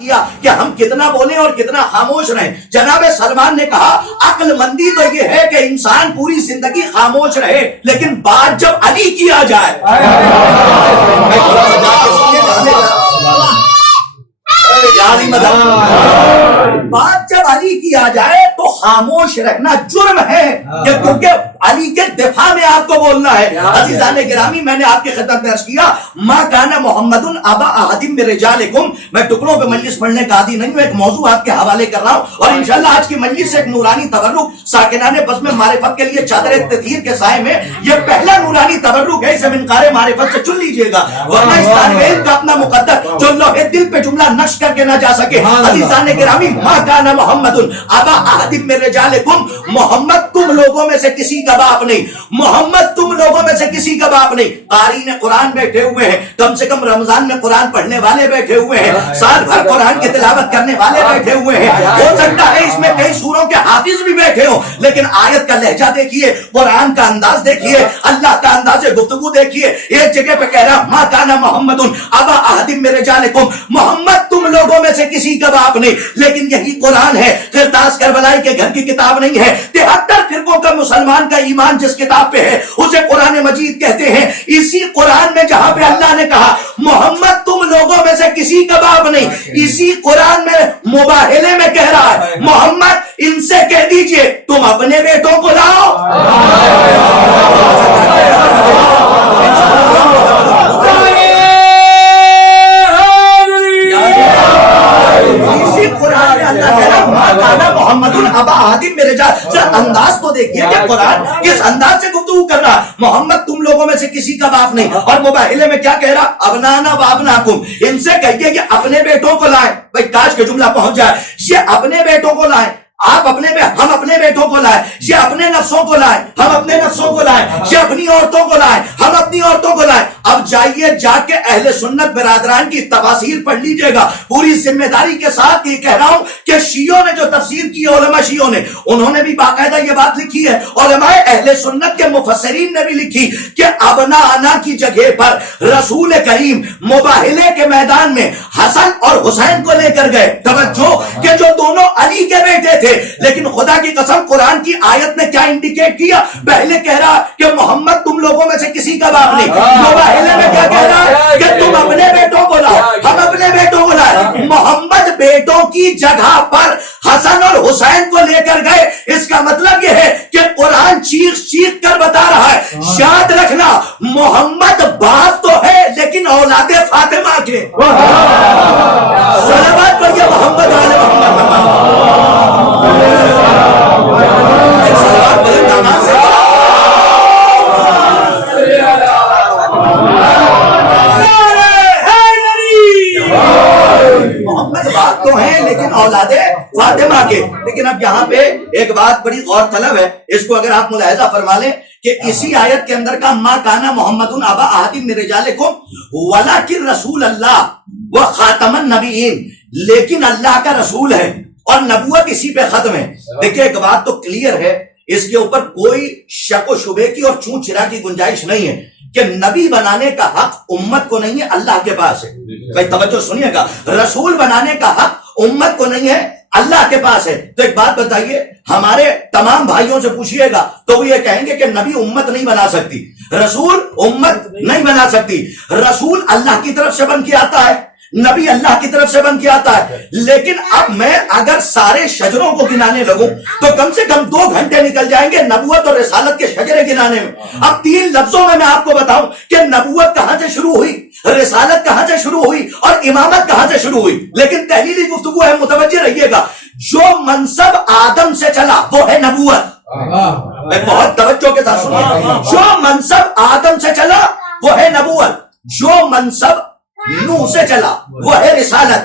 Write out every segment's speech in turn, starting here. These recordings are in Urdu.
کیا کہ ہم کتنا بولیں اور کتنا خاموش رہیں. جناب سلمان نے کہا عقل مندی تو یہ ہے کہ انسان پوری زندگی خاموش رہے لیکن بات جب علی کی آ جائے بات جب علی کی آ جائے تو خاموش رکھنا جرم ہے کیونکہ علی کے دفاع میں آپ کو بولنا ہے. عزیزان گرامی میں نے آپ کی خدمت میں عرض کیا ما کان محمد ابا احد من رجالکم. میں ٹکڑوں پہ مجلس پڑھنے کا عادی نہیں ہوں, ایک موضوع آپ کے حوالے کر رہا ہوں اور انشاءاللہ آج کی مجلس سے ایک نورانی تبرک ساکنان بزم معرفت کے لیے چادر تطہیر کے سائے میں یہ پہلا نورانی تبرک ہے, اسے منکار معرفت سے چن لیجئے گا ورنہ اس طالب علم کا اپنا مقدر جو لوہے دل پہ جملہ نقش کر کے نہ جا سکے. عزیزان گرامی ما کان محمد ابا احد من رجالکم, محمد تم لوگوں میں سے کسی کا باپ نہیں, محمد تم لوگوں میں سے کسی کا باپ نہیں. قارئین قرآن بیٹھے ہوئے ہیں, کم سے کم رمضان میں قرآن پڑھنے والے بیٹھے ہوئے ہیں, سال بھر قرآن کی تلاوت کرنے والے بیٹھے ہوئے ہیں. ہو سکتا ہے اس میں کئی سوروں کے حافظ بھی بیٹھے ہوں لیکن آیت کا لہجہ دیکھیے, قرآن کا انداز دیکھیے, اللہ کا انداز گفتگو دیکھیے. ایک جگہ پہ کہہ رہا ما کان محمد ابا احد من رجالکم, محمد تم لوگوں میں سے کسی کا باپ نہیں. لیکن یہی قرآن ہے, قرطاس کربلائی کے گھر کی کتاب نہیں ہے. 73 فرقوں کا مسلمان کا ایمان جس کتاب پہ ہے اسے قرآن مجید کہتے ہیں. اسی قرآن میں جہاں پہ اللہ نے کہا محمد تم لوگوں میں سے کسی کا باپ نہیں, اسی قرآن میں مباہلے میں کہہ رہا ہے محمد ان سے کہہ دیجئے تم اپنے بیٹوں کو لاؤ. محمد ابا احد من رجالکم, انداز کو دیکھیے کہ قرآن کس انداز سے گفتگو کر رہا. محمد تم لوگوں میں سے کسی کا باپ نہیں, اور مباہلے میں کیا کہہ رہا ابنانا وابناکم, ان سے کہیے کہ اپنے بیٹوں کو لائیں. بھائی کاش کے جملہ پہنچ جائے, یہ اپنے بیٹوں کو لائیں, آپ اپنے ہم اپنے بیٹوں کو لائیں, یہ اپنے نفسوں کو لائیں, ہم اپنے نفسوں کو لائیں, یہ اپنی عورتوں کو لائیں, ہم اپنی عورتوں کو لائیں. اب جائیے جا کے اہل سنت برادران کی تفاسیر پڑھ لیجئے گا پوری ذمہ داری کے ساتھ. یہ کہہ رہا ہوں کہ شیعوں نے جو تفسیر کی ہے, علماء شیعوں نے, انہوں نے بھی باقاعدہ یہ بات لکھی ہے, علماء اہل سنت کے مفسرین نے بھی لکھی کہ ابنانا کی جگہ پر رسول کریم مباہلے کے میدان میں حسن اور حسین کو لے کر گئے. توجہ کہ جو دونوں علی کے بیٹے تھے, لیکن خدا کی قسم قرآن کی آیت نے کیا انڈیکیٹ کیا, پہلے کہہ رہا کہ محمد تم لوگوں میں سے کسی کا باپ نہیں, مباہلے میں کیا کہہ رہا ہے کہ تم اپنے بیٹوں کو لاؤ, ہم اپنے بیٹوں کو لائے. محمد بیٹوں کی جگہ پر حسن اور حسین کو لے کر گئے. اس کا مطلب یہ ہے کہ قرآن چیخ چیخ کر بتا رہا ہے, یاد رکھنا محمد باپ تو ہے لیکن اولاد فاطمہ کے. صلوات پڑھیے محمد علی محمد. محمد باپ تو ہیں لیکن اولاد فاطمہ کے. لیکن اب یہاں پہ ایک بات بڑی غور طلب ہے, اس کو اگر آپ ملاحظہ فرما لیں کہ اسی آیت کے اندر کا ما کان محمد ابا احد من رجالکم ولکن رسول اللہ و خاتم النبیین, لیکن اللہ کا رسول ہے اور نبوت اسی پہ ختم ہے. دیکھیں ایک بات تو کلیئر ہے, اس کے اوپر کوئی شک و شبے کی اور چون چرا کی گنجائش نہیں ہے کہ نبی بنانے کا حق امت کو نہیں ہے, اللہ کے پاس ہے. بھائی توجہ سنیے گا, رسول بنانے کا حق امت کو نہیں ہے, اللہ کے پاس ہے. تو ایک بات بتائیے, ہمارے تمام بھائیوں سے پوچھئے گا تو وہ یہ کہیں گے کہ نبی امت نہیں بنا سکتی, رسول امت نہیں بنا سکتی. رسول اللہ کی طرف سے بن کے آتا ہے, نبی اللہ کی طرف سے بن کے آتا ہے. لیکن اب میں اگر سارے شجروں کو گنانے لگوں تو کم سے کم 2 گھنٹے نکل جائیں گے نبوت اور رسالت کے شجرے گنانے میں. اب 3 لفظوں میں آپ کو بتاؤں کہ نبوت کہاں سے شروع ہوئی, رسالت کہاں سے شروع ہوئی اور امامت کہاں سے شروع ہوئی. لیکن تحلیلی گفتگو ہے, متوجہ رہیے گا. جو منصب آدم سے چلا وہ ہے نبوت. بہت توجہ کے ساتھ سنیے, جو منصب آدم سے چلا وہ ہے نبوت, جو منصب نوح سے چلا وہ ہے رسالت.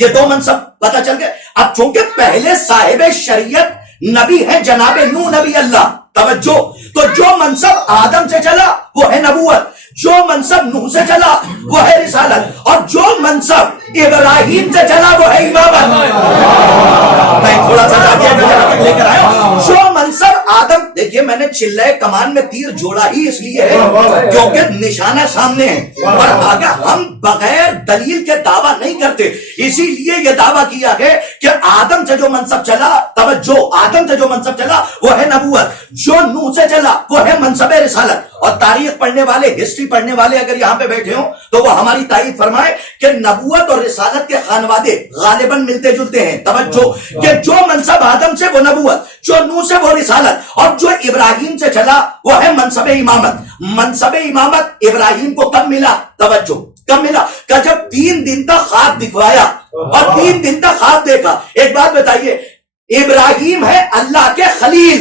یہ 2 منصب پتہ چل گئے. اب چونکہ پہلے صاحب شریعت نبی ہیں جناب نوح نبی اللہ, توجہ, تو جو منصب آدم سے چلا وہ ہے نبوت, جو منصب نوح سے چلا وہ ہے رسالت, اور جو منصب ابراہیم سے چلا وہ ہے امامت. میں تھوڑا سا لے کر آیا, جو منصب آدم دیکھیے میں نے چلے کمان میں تیر جوڑا ہی اس لیے ہے کیونکہ نشانہ سامنے ہے، اور اگر ہم بغیر دلیل کے دعویٰ نہیں کرتے، اسی لیے یہ دعویٰ کیا ہے کہ آدم سے جو منصب چلا، توجہ، آدم سے جو منصب چلا وہ ہے نبوت، جو نوح سے چلا وہ ہے منصب رسالت۔ اور تاریخ پڑھنے والے، ہسٹری پڑھنے والے اگر یہاں پہ بیٹھے ہوں تو وہ ہماری تائید فرمائے کہ نبوت اور رسالت کے خانوادے غالباً ملتے جلتے ہیں۔ توجہ کہ جو منصب آدم سے وہ نبوت، جو نوح سے وہ رسالت، اور جو ابراہیم سے چلا وہ ہے منصب امامت۔ منصب امامت ابراہیم کو کب ملا؟ توجہ کب ملا؟ کہ جب 3 دن تک خواب دکھوایا اور 3 دن تک خواب دیکھا۔ ایک بات بتائیے، ابراہیم ہے اللہ کے خلیل،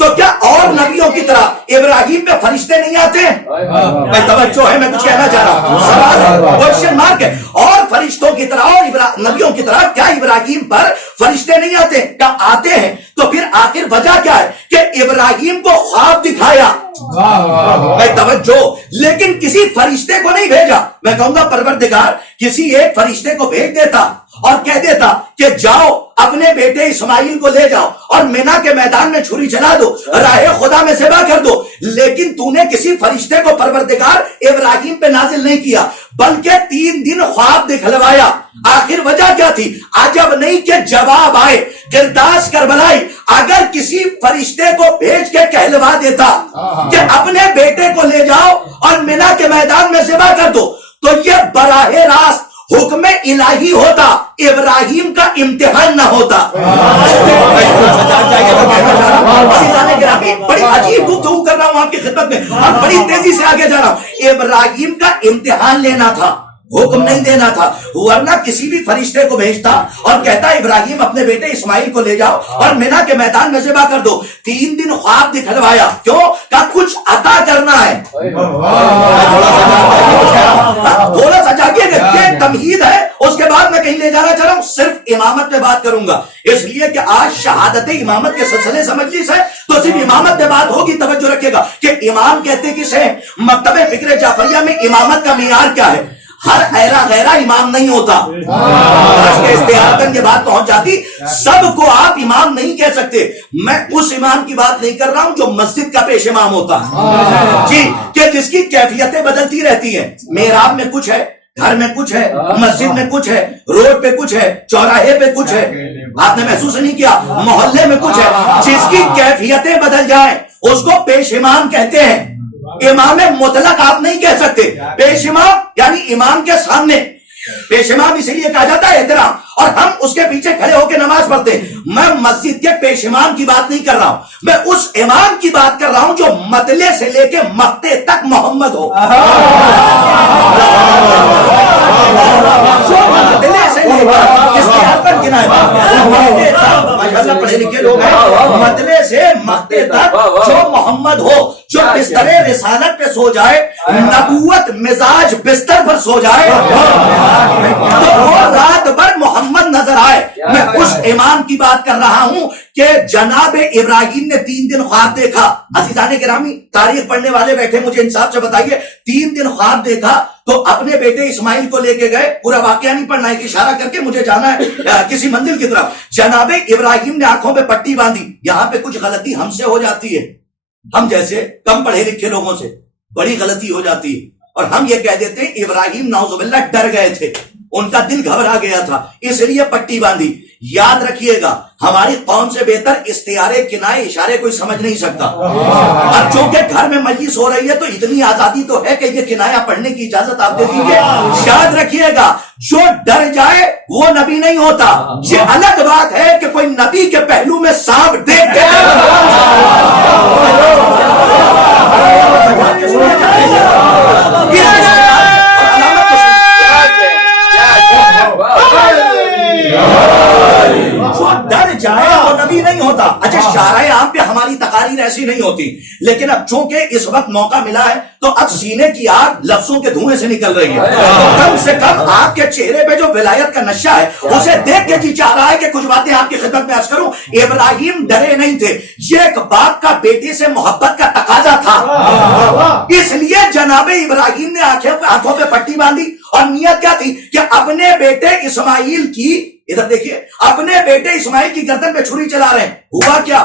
تو کیا اور نبیوں کی طرح ابراہیم پہ فرشتے نہیں آتے ہیں؟ میں توجہ ہے، میں کچھ کہنا چاہ رہا ہوں، سوال ہے، کوشچن مارک ہے۔ اور فرشتوں کی طرح اور نبیوں کی طرح کیا ابراہیم پر فرشتے نہیں آتے؟ کیا آتے ہیں؟ تو پھر آخر وجہ کیا ہے کہ ابراہیم کو خواب دکھایا، میں توجہ، لیکن کسی فرشتے کو نہیں بھیجا۔ میں کہوں گا پروردگار کسی ایک فرشتے کو بھیج دیتا اور کہہ دیتا کہ جاؤ اپنے بیٹے اسماعیل کو لے جاؤ اور مینا کے میدان میں چھری چلا دو، راہ خدا میں ذبح کر دو، لیکن تو نے کسی فرشتے کو پروردگار ابراہیم پہ نازل نہیں کیا، بلکہ 3 دن خواب دکھلوایا۔ آخر وجہ کیا تھی؟ عجب نہیں کہ جواب آئے۔ گرداس کربلائی اگر کسی فرشتے کو بھیج کے کہلوا دیتا کہ اپنے بیٹے کو لے جاؤ اور مینا کے میدان میں ذبح کر دو، تو یہ براہ راست حکم الہی ہوتا، ابراہیم کا امتحان نہ ہوتا۔ بڑی عجیب گفتگو کر رہا ہوں آپ کی خدمت میں اور بڑی تیزی سے آگے جا رہا ہوں۔ ابراہیم کا امتحان لینا تھا، حکم نہیں دینا تھا، ورنہ کسی بھی فرشتے کو بھیجتا اور کہتا ابراہیم اپنے بیٹے اسماعیل کو لے جاؤ اور مینا کے میدان میں ذبح کر دو۔ 3 دن خواب دکھلوایا، کیوں؟ کہ کچھ عطا کرنا ہے۔ تھوڑا سا جاگیے، یہ تمہید ہے، اس کے بعد میں کہیں لے جانا چاہ رہا ہوں۔ صرف امامت میں بات کروں گا، اس لیے کہ آج شہادت امامت کے سلسلے سے مجلس ہے، تو صرف امامت میں بات ہوگی۔ توجہ رکھیے گا کہ امام کہتے کسے ہیں؟ مکتب فکر جعفریہ میں امامت کا معیار کیا ہے؟ ہر ایرا غیرہ امام نہیں ہوتا۔ آج کے اشتہار تک یہ بات پہنچ جاتی، سب کو آپ امام نہیں کہہ سکتے۔ میں اس امام کی بات نہیں کر رہا ہوں جو مسجد کا پیش امام ہوتا ہے، جی، کہ جس کی کیفیتیں بدلتی رہتی ہیں۔ محراب میں کچھ ہے، گھر میں کچھ ہے، مسجد میں کچھ ہے، روڈ پہ کچھ ہے، چوراہے پہ کچھ ہے، آپ نے محسوس نہیں کیا؟ محلے میں کچھ ہے۔ جس کی کیفیتیں بدل جائیں اس کو پیش امام کہتے ہیں۔ امام مطلق آپ نہیں کہہ سکتے، پیش امام یعنی امام کے سامنے۔ پیش امام اسی لیے کہا جاتا ہے احترام، اور ہم اس کے پیچھے کھڑے ہو کے نماز پڑھتے ہیں۔ میں مسجد کے پیش امام کی بات نہیں کر رہا ہوں، میں اس امام کی بات کر رہا ہوں جو مطلع سے لے کے مقتے تک محمد ہو، جو مطلع سے لے کر پڑھے لکھے لوگ ہیں، مطلع سے مقتے تک جو محمد ہو، جو بستر رسالت پہ سو جائے، نبوت مزاج بستر پر سو جائے تو وہ رات بھر محمد نظر آئے۔ میں اس امام کی بات کر رہا ہوں کہ جناب ابراہیم نے 3 دن خواب دیکھا۔ عزیزان گرامی، تاریخ پڑھنے والے بیٹھے، مجھے انصاف سے بتائیے، 3 دن خواب دیکھا تو اپنے بیٹے اسماعیل کو لے کے گئے۔ پورا واقعہ نہیں پڑھنا ہے، اشارہ کر کے مجھے جانا ہے کسی منزل کی طرف۔ جناب ابراہیم نے آنکھوں پہ پٹی باندھی۔ یہاں پہ کچھ غلطی ہم سے ہو جاتی ہے، ہم جیسے کم پڑھے لکھے لوگوں سے بڑی غلطی ہو جاتی ہے، اور ہم یہ کہہ دیتے ہیں ابراہیم نعوذ باللہ ڈر گئے تھے، ان کا دل گھبرا گیا تھا اس لیے پٹی باندھی۔ یاد رکھیے گا، ہماری قوم سے بہتر استعارے، کنائے، اشارے کوئی سمجھ نہیں سکتا۔ اب چونکہ گھر میں مجلس ہو رہی ہے تو اتنی آزادی تو ہے کہ یہ کنایا پڑھنے کی اجازت آپ دے دیجیے۔ یاد رکھیے گا، جو ڈر جائے وہ نبی نہیں ہوتا۔ یہ الگ بات ہے کہ کوئی نبی کے پہلو میں سانپ دیکھ کے ڈر جائے وہ نبی نہیں ہوتا۔ اچھا، شارع عام پہ ہماری تقاریر ایسی نہیں ہوتی، لیکن اب چونکہ اس وقت موقع ملا ہے تو اب سینے کی آگ لفظوں کے دھوئیں سے نکل رہی ہے، تو کم سے کم آپ کے چہرے پہ جو ولایت کا نشہ ہے اسے دیکھ کے جی چاہ رہا ہے کہ کچھ باتیں آپ کی خدمت میں عرض کروں۔ ابراہیم ڈرے نہیں تھے، یہ ایک باپ کا بیٹی سے محبت کا تقاضا تھا، اس لیے جناب ابراہیم نے آنکھوں پہ پٹی باندھی، اور نیت کیا تھی کہ اپنے بیٹے اسماعیل کی، ادھر دیکھیے، اپنے بیٹے اسماعیل کی گردن پہ چھری چلا رہے ہیں۔ ہوا کیا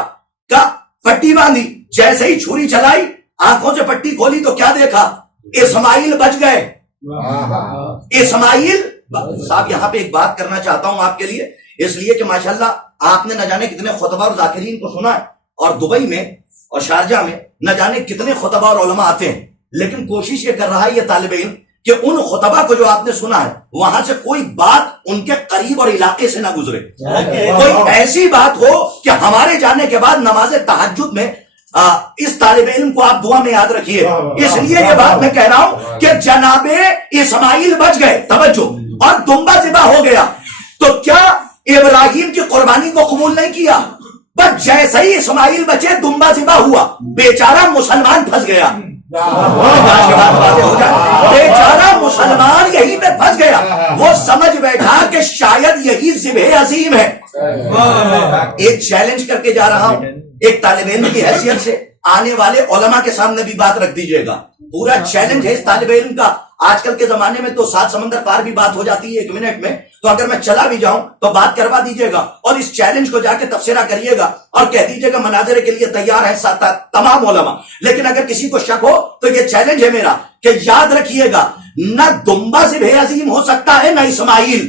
کہ پٹی باندھی, جیسے ہی چھری چلائی, آنکھوں سے پٹی کھولی تو کیا دیکھا؟ اسماعیل بچ گئے. اسماعیل صاحب, یہاں پہ ایک بات کرنا چاہتا ہوں آپ کے لیے, اس لیے کہ ماشاءاللہ آپ نے نہ جانے کتنے خطبہ اور ذاکرین کو سنا ہے, اور دبئی میں اور شارجہ میں نہ جانے کتنے خطبہ اور علماء آتے ہیں, لیکن کوشش یہ کر رہا ہے یہ طالب علم کہ ان خطبہ کو جو آپ نے سنا ہے وہاں سے کوئی بات ان کے قریب اور علاقے سے نہ گزرے, کوئی ایسی بات ہو کہ ہمارے جانے کے بعد نماز تہجد میں اس طالب علم کو آپ دعا میں یاد رکھیے. اس لیے یہ بات میں کہہ رہا ہوں کہ جناب اسماعیل بچ گئے, توجہ, اور دمبا ذبح ہو گیا, تو کیا ابراہیم کی قربانی کو قبول نہیں کیا؟ بس جیسے ہی اسماعیل بچے دمبا ذبح ہوا, بیچارہ مسلمان پھنس گیا. بیچارہ مسلمان یہیں پہ پھنس گیا, وہ سمجھ بیٹھا کہ شاید یہی ذبح عظیم ہے. ایک چیلنج کر کے جا رہا ہوں, ایک طالب علم کی حیثیت سے آنے والے علماء کے سامنے بھی بات رکھ دیجئے گا. پورا چیلنج ہے اس طالب علم کا. آج کل کے زمانے میں تو 7 سمندر پار بھی بات ہو جاتی ہے 1 منٹ میں, تو اگر میں چلا بھی جاؤں تو بات کروا دیجئے گا, اور اس چیلنج کو جا کے تبصرہ کریے گا اور کہہ دیجئے گا مناظرے کے لیے تیار ہیں تمام علماء. لیکن اگر کسی کو شک ہو تو یہ چیلنج ہے میرا کہ یاد رکھیے گا, نہ دمبا ذبح عظیم ہو سکتا ہے نہ اسماعیل.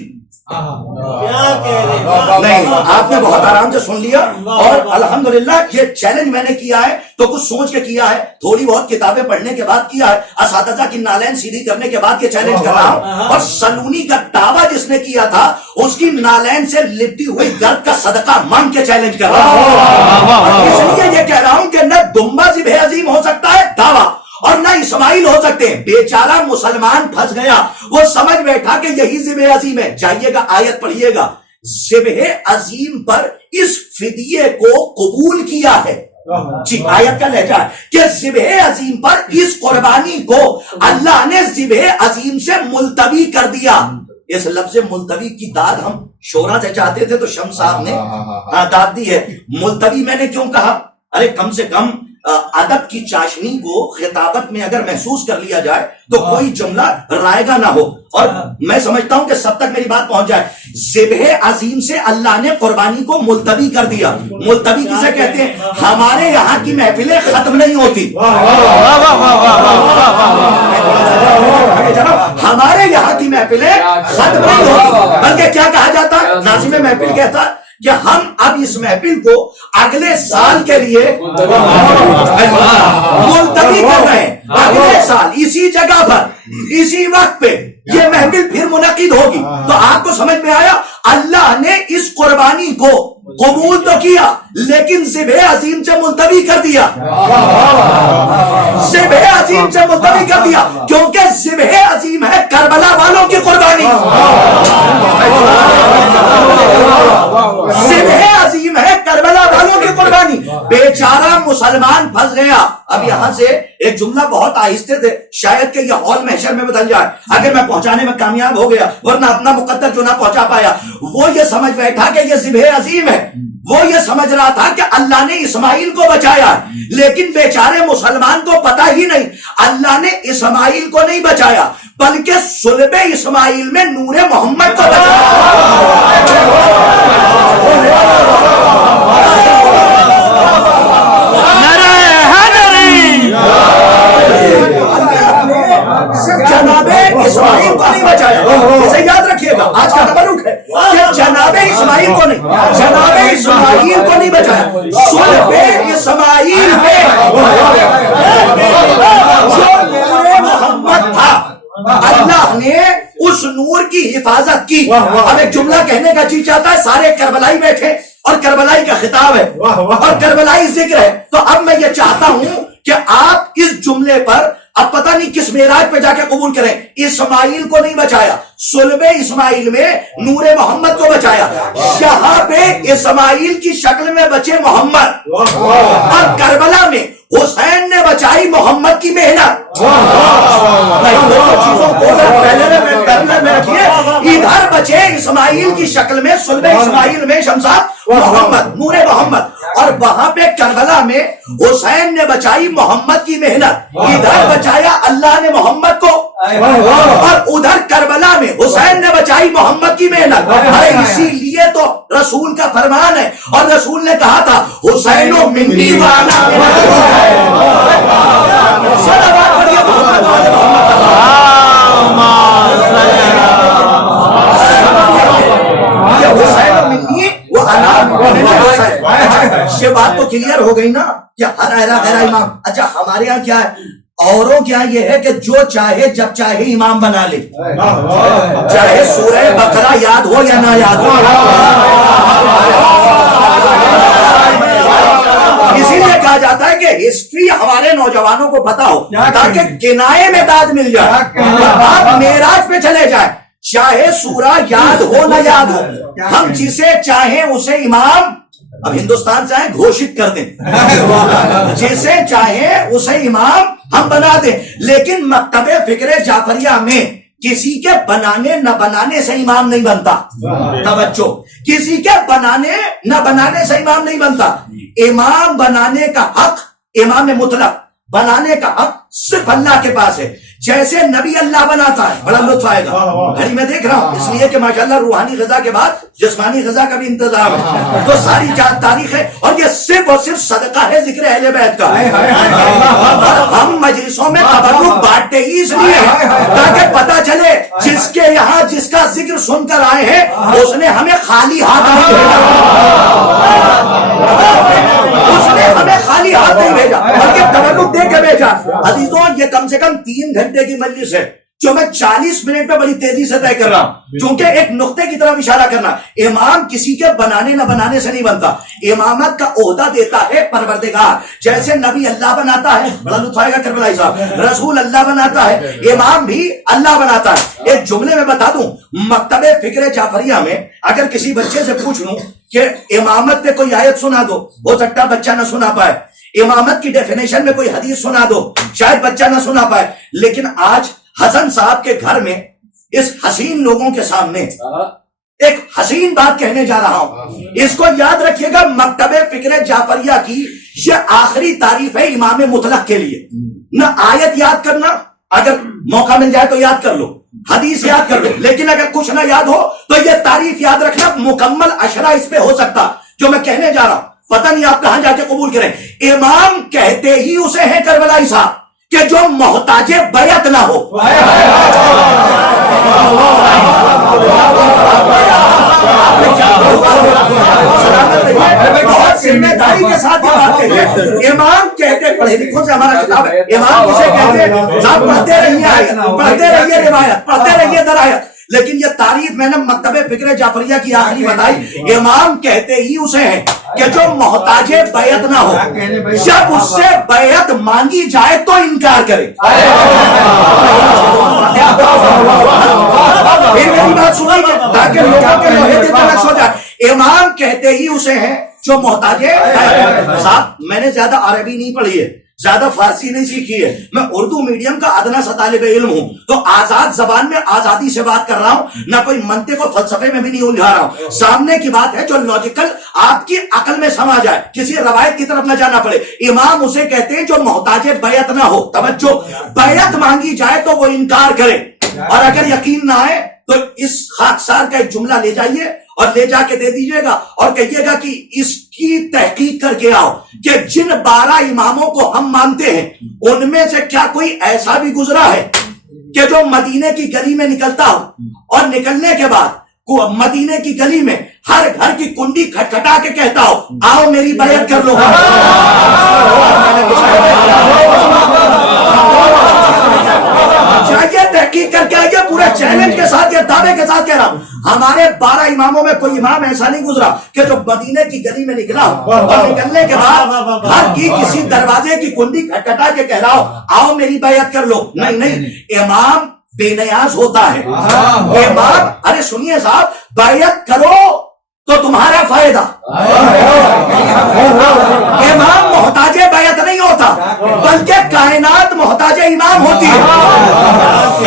نہیں, آپ نے بہت آرام سے سن لیا, اور الحمدللہ یہ چیلنج میں نے کیا ہے تو کچھ سوچ کے کیا ہے, تھوڑی بہت کتابیں پڑھنے کے بعد کیا ہے, اساتذہ کی نالین سیدھی کرنے کے بعد یہ چیلنج کر رہا ہوں. اور سلونی کا دعویٰ جس نے کیا تھا اس کی نالین سے لپٹی ہوئی گرد کا صدقہ مانگ کے چیلنج کر رہا ہوں. اس لیے یہ کہہ رہا ہوں کہ نہ دمبا ذبح عظیم ہو سکتا ہے دعویٰ, اور نہ اسماعیل ہو سکتے ہیں. بیچارہ مسلمان پھنس گیا, وہ سمجھ بیٹھا کہ یہی ذبح عظیم ہے. جائیے گا آیت پڑھیے گا, ذبح عظیم پر اس فدیے کو قبول کیا ہے. جی, آیت کا لہجہ ہے کہ ذبح عظیم پر اس قربانی کو اللہ نے ذبح عظیم سے ملتوی کر دیا. اس لفظ ملتوی کی داد ہم شورا سے چاہتے تھے تو شمس صاحب نے داد دی ہے. ملتوی میں نے کیوں کہا؟ ارے کم سے کم ادب کی چاشنی کو خطابت میں اگر محسوس کر لیا جائے تو کوئی جملہ رائگاں نہ ہو. اور میں سمجھتا ہوں کہ سب تک میری بات پہنچ جائے. ذبح عظیم سے اللہ نے قربانی کو ملتوی کر دیا. ملتوی کسے کہتے ہیں؟ ہمارے یہاں کی محفلیں ختم نہیں ہوتی. ہمارے یہاں کی محفلیں ختم نہیں ہوتی, بلکہ کیا کہا جاتا ہے؟ ناظم محفل کہتا کہ ہم اب اس محفل کو اگلے سال کے لیے ملتوی کر رہے ہیں. اگلے سال اسی جگہ پر اسی وقت پہ یہ محفل پھر منعقد ہوگی. تو آپ کو سمجھ میں آیا, اللہ نے اس قربانی کو قبول تو کیا لیکن ذبح عظیم سے ملتوی کر دیا. ذبح عظیم سے ملتوی کر دیا کیونکہ ذبح عظیم ہے کربلا والوں کی قربانی. ذبح عظیم ہے کربلا والوں کی قربانی. بیچارہ مسلمان پھنس گیا. اب یہاں سے ایک جملہ بہت آہستہ تھے, شاید کہ یہ ہال محشر میں بدل جائے اگر میں پہنچانے میں کامیاب ہو گیا, ورنہ اپنا مقدر جو نہ پہنچا پایا. وہ یہ سمجھ بیٹھا کہ یہ ذبح عظیم ہے, وہ یہ سمجھ رہا تھا کہ اللہ نے اسماعیل کو بچایا, لیکن بیچارے مسلمان کو پتا ہی نہیں اللہ نے اسماعیل کو نہیں بچایا بلکہ صلب اسماعیل میں نور محمد کو جناب اسماعیل کو نہیں بچایا. اسے یاد رکھیے گا, آج کا تبرک ہے کہ جناب اسماعیل کو نہیں, جناب اسماعیل کو نہیں بچایا. صلب اسماعیل میں جو نور محمد تھا اللہ نے اس نور کی حفاظت کی. اب ایک جملہ کہنے کا جی چاہتا ہے, سارے کربلائی بیٹھے اور کربلائی کا خطاب ہے اور کربلائی ذکر ہے, تو اب میں یہ چاہتا ہوں کہ آپ اس جملے پر اب پتہ نہیں کس معراج پہ جا کے قبول کریں. اسماعیل کو نہیں بچایا, صلب اسماعیل میں نور محمد کو بچایا. یہاں پہ اسماعیل کی شکل میں بچے محمد, اور کربلا میں حسین نے بچائی محمد کی محنت. ادھر بچے اسماعیل کی شکل میں صلب اسماعیل میں شمسا محمد, نور محمد, اور وہاں پہ کربلا میں حسین نے بچائی محمد کی محنت، ادھر بچایا اللہ نے محمد کو، اور ادھر کربلا میں حسین نے بچائی محمد کی محنت۔ ارے اسی لیے تو رسول کا فرمان ہے، اور رسول نے کہا تھا حسین و منی وانا، صلوات پڑھیے محمد والے یہ بات تو کلیئر ہو گئی نا کہ ہر اہلا غیرہ امام۔ اچھا ہمارے یہاں کیا ہے، اوروں کیا یہ ہے کہ جو چاہے جب چاہے امام بنا لے، چاہے سورہ بقرہ یاد ہو یا نہ یاد ہو۔ اسی لیے کہا جاتا ہے کہ ہسٹری ہمارے نوجوانوں کو پتا ہو تاکہ کنائے میں داد مل جائے، آپ معراج پہ چلے جائیں، چاہے سورہ یاد ہو نہ یاد ہو، ہم جسے چاہیں اسے امام، اب ہندوستان چاہیں گھوشت کر دیں، جسے چاہیں اسے امام ہم بنا دیں، لیکن مکتب فکر جعفریہ میں کسی کے بنانے نہ بنانے سے امام نہیں بنتا۔ توجہ، کسی کے بنانے نہ بنانے سے امام نہیں بنتا۔ امام بنانے کا حق، امام مطلق بنانے کا حق صرف اللہ کے پاس ہے۔ جیسے نبی اللہ بناتا ہے، بڑا لطف آئے گا، گھڑی میں دیکھ رہا ہوں، اس لیے کہ ماشاءاللہ روحانی غذا کے بعد جسمانی غذا کا بھی انتظام ہے، تو ساری تاریخ ہے، اور یہ صرف اور صرف صدقہ ہے ذکر اہل بیت کا۔ ہم مجلسوں میں تبرک بانٹتے ہی اس لیے تاکہ پتہ چلے جس کے یہاں جس کا ذکر سن کر آئے ہیں اس نے ہمیں خالی ہاتھ نہیں بھیجا، اس نے ہمیں خالی ہاتھ نہیں بھیجا بلکہ تبرک دے کے بھیجا۔ عزیزوں، یہ کم سے کم 3 گھنٹے کی مجلس ہے جو میں 40 منٹ میں بڑی تیزی سے طے کر رہا ہوں، چونکہ ایک نقطے کی طرف اشارہ کرنا، امام کسی کے بنانے نہ بنانے سے نہیں بنتا، امامت کا عہدہ دیتا ہے پروردگار۔ جیسے نبی اللہ بناتا ہے، بڑا لطف آئے گا کربلائی صاحب، رسول اللہ بناتا ہے، امام بھی اللہ بناتا ہے۔ ایک جملے میں بتا دوں، مکتب فکر جعفریہ میں اگر کسی بچے سے پوچھ لوں کہ امامت پہ کوئی آیت سنا دو، ہو سکتا ہے بچہ نہ سنا پائے، امامت کی ڈیفینیشن میں کوئی حدیث سنا دو، شاید بچہ نہ سنا پائے، لیکن آج حسن صاحب کے گھر میں اس حسین لوگوں کے سامنے ایک حسین بات کہنے جا رہا ہوں، اس کو یاد رکھیے گا، مکتب فکر جعفریہ کی یہ آخری تعریف ہے امام مطلق کے لیے۔ نہ آیت یاد کرنا، اگر موقع مل جائے تو یاد کر لو، حدیث یاد کر لو، لیکن اگر کچھ نہ یاد ہو تو یہ تعریف یاد رکھنا، مکمل اشرہ اس پہ ہو سکتا جو میں کہنے جا رہا ہوں، پتہ نہیں آپ کہاں جا کے قبول کریں۔ امام کہتے ہی اسے ہیں کربلائی صاحب کہ جو محتاج بیعت نہ ہو۔ بہت ذمہ داری کے ساتھ یہ بات کہیے، امام کہتے، پڑھے لکھوں سے ہمارا خطاب ہے، امام کسے کہتے ہیں؟ صاحب پڑھتے رہیے آیت، پڑھتے رہیے روایت، پڑھتے رہیے درایت، لیکن یہ تعریف میں نے مکتب فکر جعفریہ کی آخری بتائی، امام کہتے ہی اسے ہیں کہ جو محتاج بیعت نہ ہو، جب اس سے بیعت مانگی جائے تو انکار کرے۔ پھر میری بات سنیے تاکہ لوگوں کے لوہے دل میں نقش ہو جائے، امام کہتے ہی اسے ہیں جو محتاج بیعت۔ صاحب میں نے زیادہ عربی نہیں پڑھی ہے، زیادہ فارسی نہیں سیکھی ہے، میں اردو میڈیم کا ادنا سا طالب علم ہوں، تو آزاد زبان میں آزادی سے بات کر رہا ہوں، نہ کوئی منطق و فلسفے میں بھی نہیں الجھا رہا ہوں، سامنے کی بات ہے جو لاجیکل آپ کی عقل میں سما جائے، کسی روایت کی طرف نہ جانا پڑے۔ امام اسے کہتے ہیں جو محتاج بیعت نہ ہو، توجہ، بیعت مانگی جائے تو وہ انکار کرے، اور اگر یقین نہ آئے تو اس خاکسار کا ایک جملہ لے جائیے اور لے جا کے دے دیجئے گا اور کہیے گا کہ اس کی تحقیق کر کے آؤ کہ جن 12 اماموں کو ہم مانتے ہیں ان میں سے کیا کوئی ایسا بھی گزرا ہے کہ جو مدینے کی گلی میں نکلتا ہو اور نکلنے کے بعد مدینے کی گلی میں ہر گھر کی کنڈی کھٹکھٹا کے کہتا ہو آؤ میری بیعت کر لو۔ چاہیے تحقیق کر کے آئیے، پورے چیلنج کے ساتھ، یہ دعوے کے ساتھ کہہ رہا ہوں، ہمارے 12 اماموں میں کوئی امام ایسا نہیں گزرا کہ جو مدینے کی گلی میں نکلا اور نکلنے کے بعد ہر کی کسی دروازے کی کنڈی کھٹکھٹا کے کہہ رہا ہو آؤ میری بیعت کر لو۔ نہیں نہیں، امام بے نیاز ہوتا ہے، امام، ارے سنیے صاحب، بیعت کرو تو تمہارا فائدہ، امام محتاج بیعت نہیں ہوتا بلکہ کائنات محتاج محتاج امام ہوتی ہے.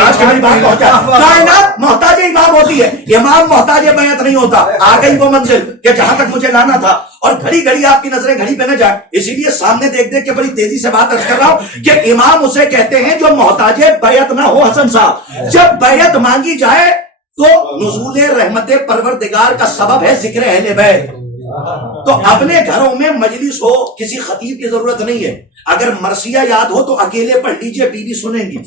آج میری بات پہنچا. کائنات محتاج امام ہوتی ہے, امام محتاج بیعت نہیں ہوتا. آ گئی وہ منزل کہ جہاں تک مجھے لانا تھا, اور گھڑی گھڑی آپ کی نظریں گھڑی پہ نہ جائے, اسی لیے سامنے دیکھ دیکھ کے بڑی تیزی سے بات کر رہا ہوں کہ امام اسے کہتے ہیں جو محتاج بیعت نہ ہو. حسن صاحب, جب بیعت مانگی جائے تو نزول رحمت پروردگار کا سبب ہے ذکر اہل بیت. تو اپنے گھروں میں مجلس ہو, کسی خطیب کی ضرورت نہیں ہے. اگر مرثیہ یاد ہو تو اکیلے پڑھ لیجئے, بی بی سنیں گی.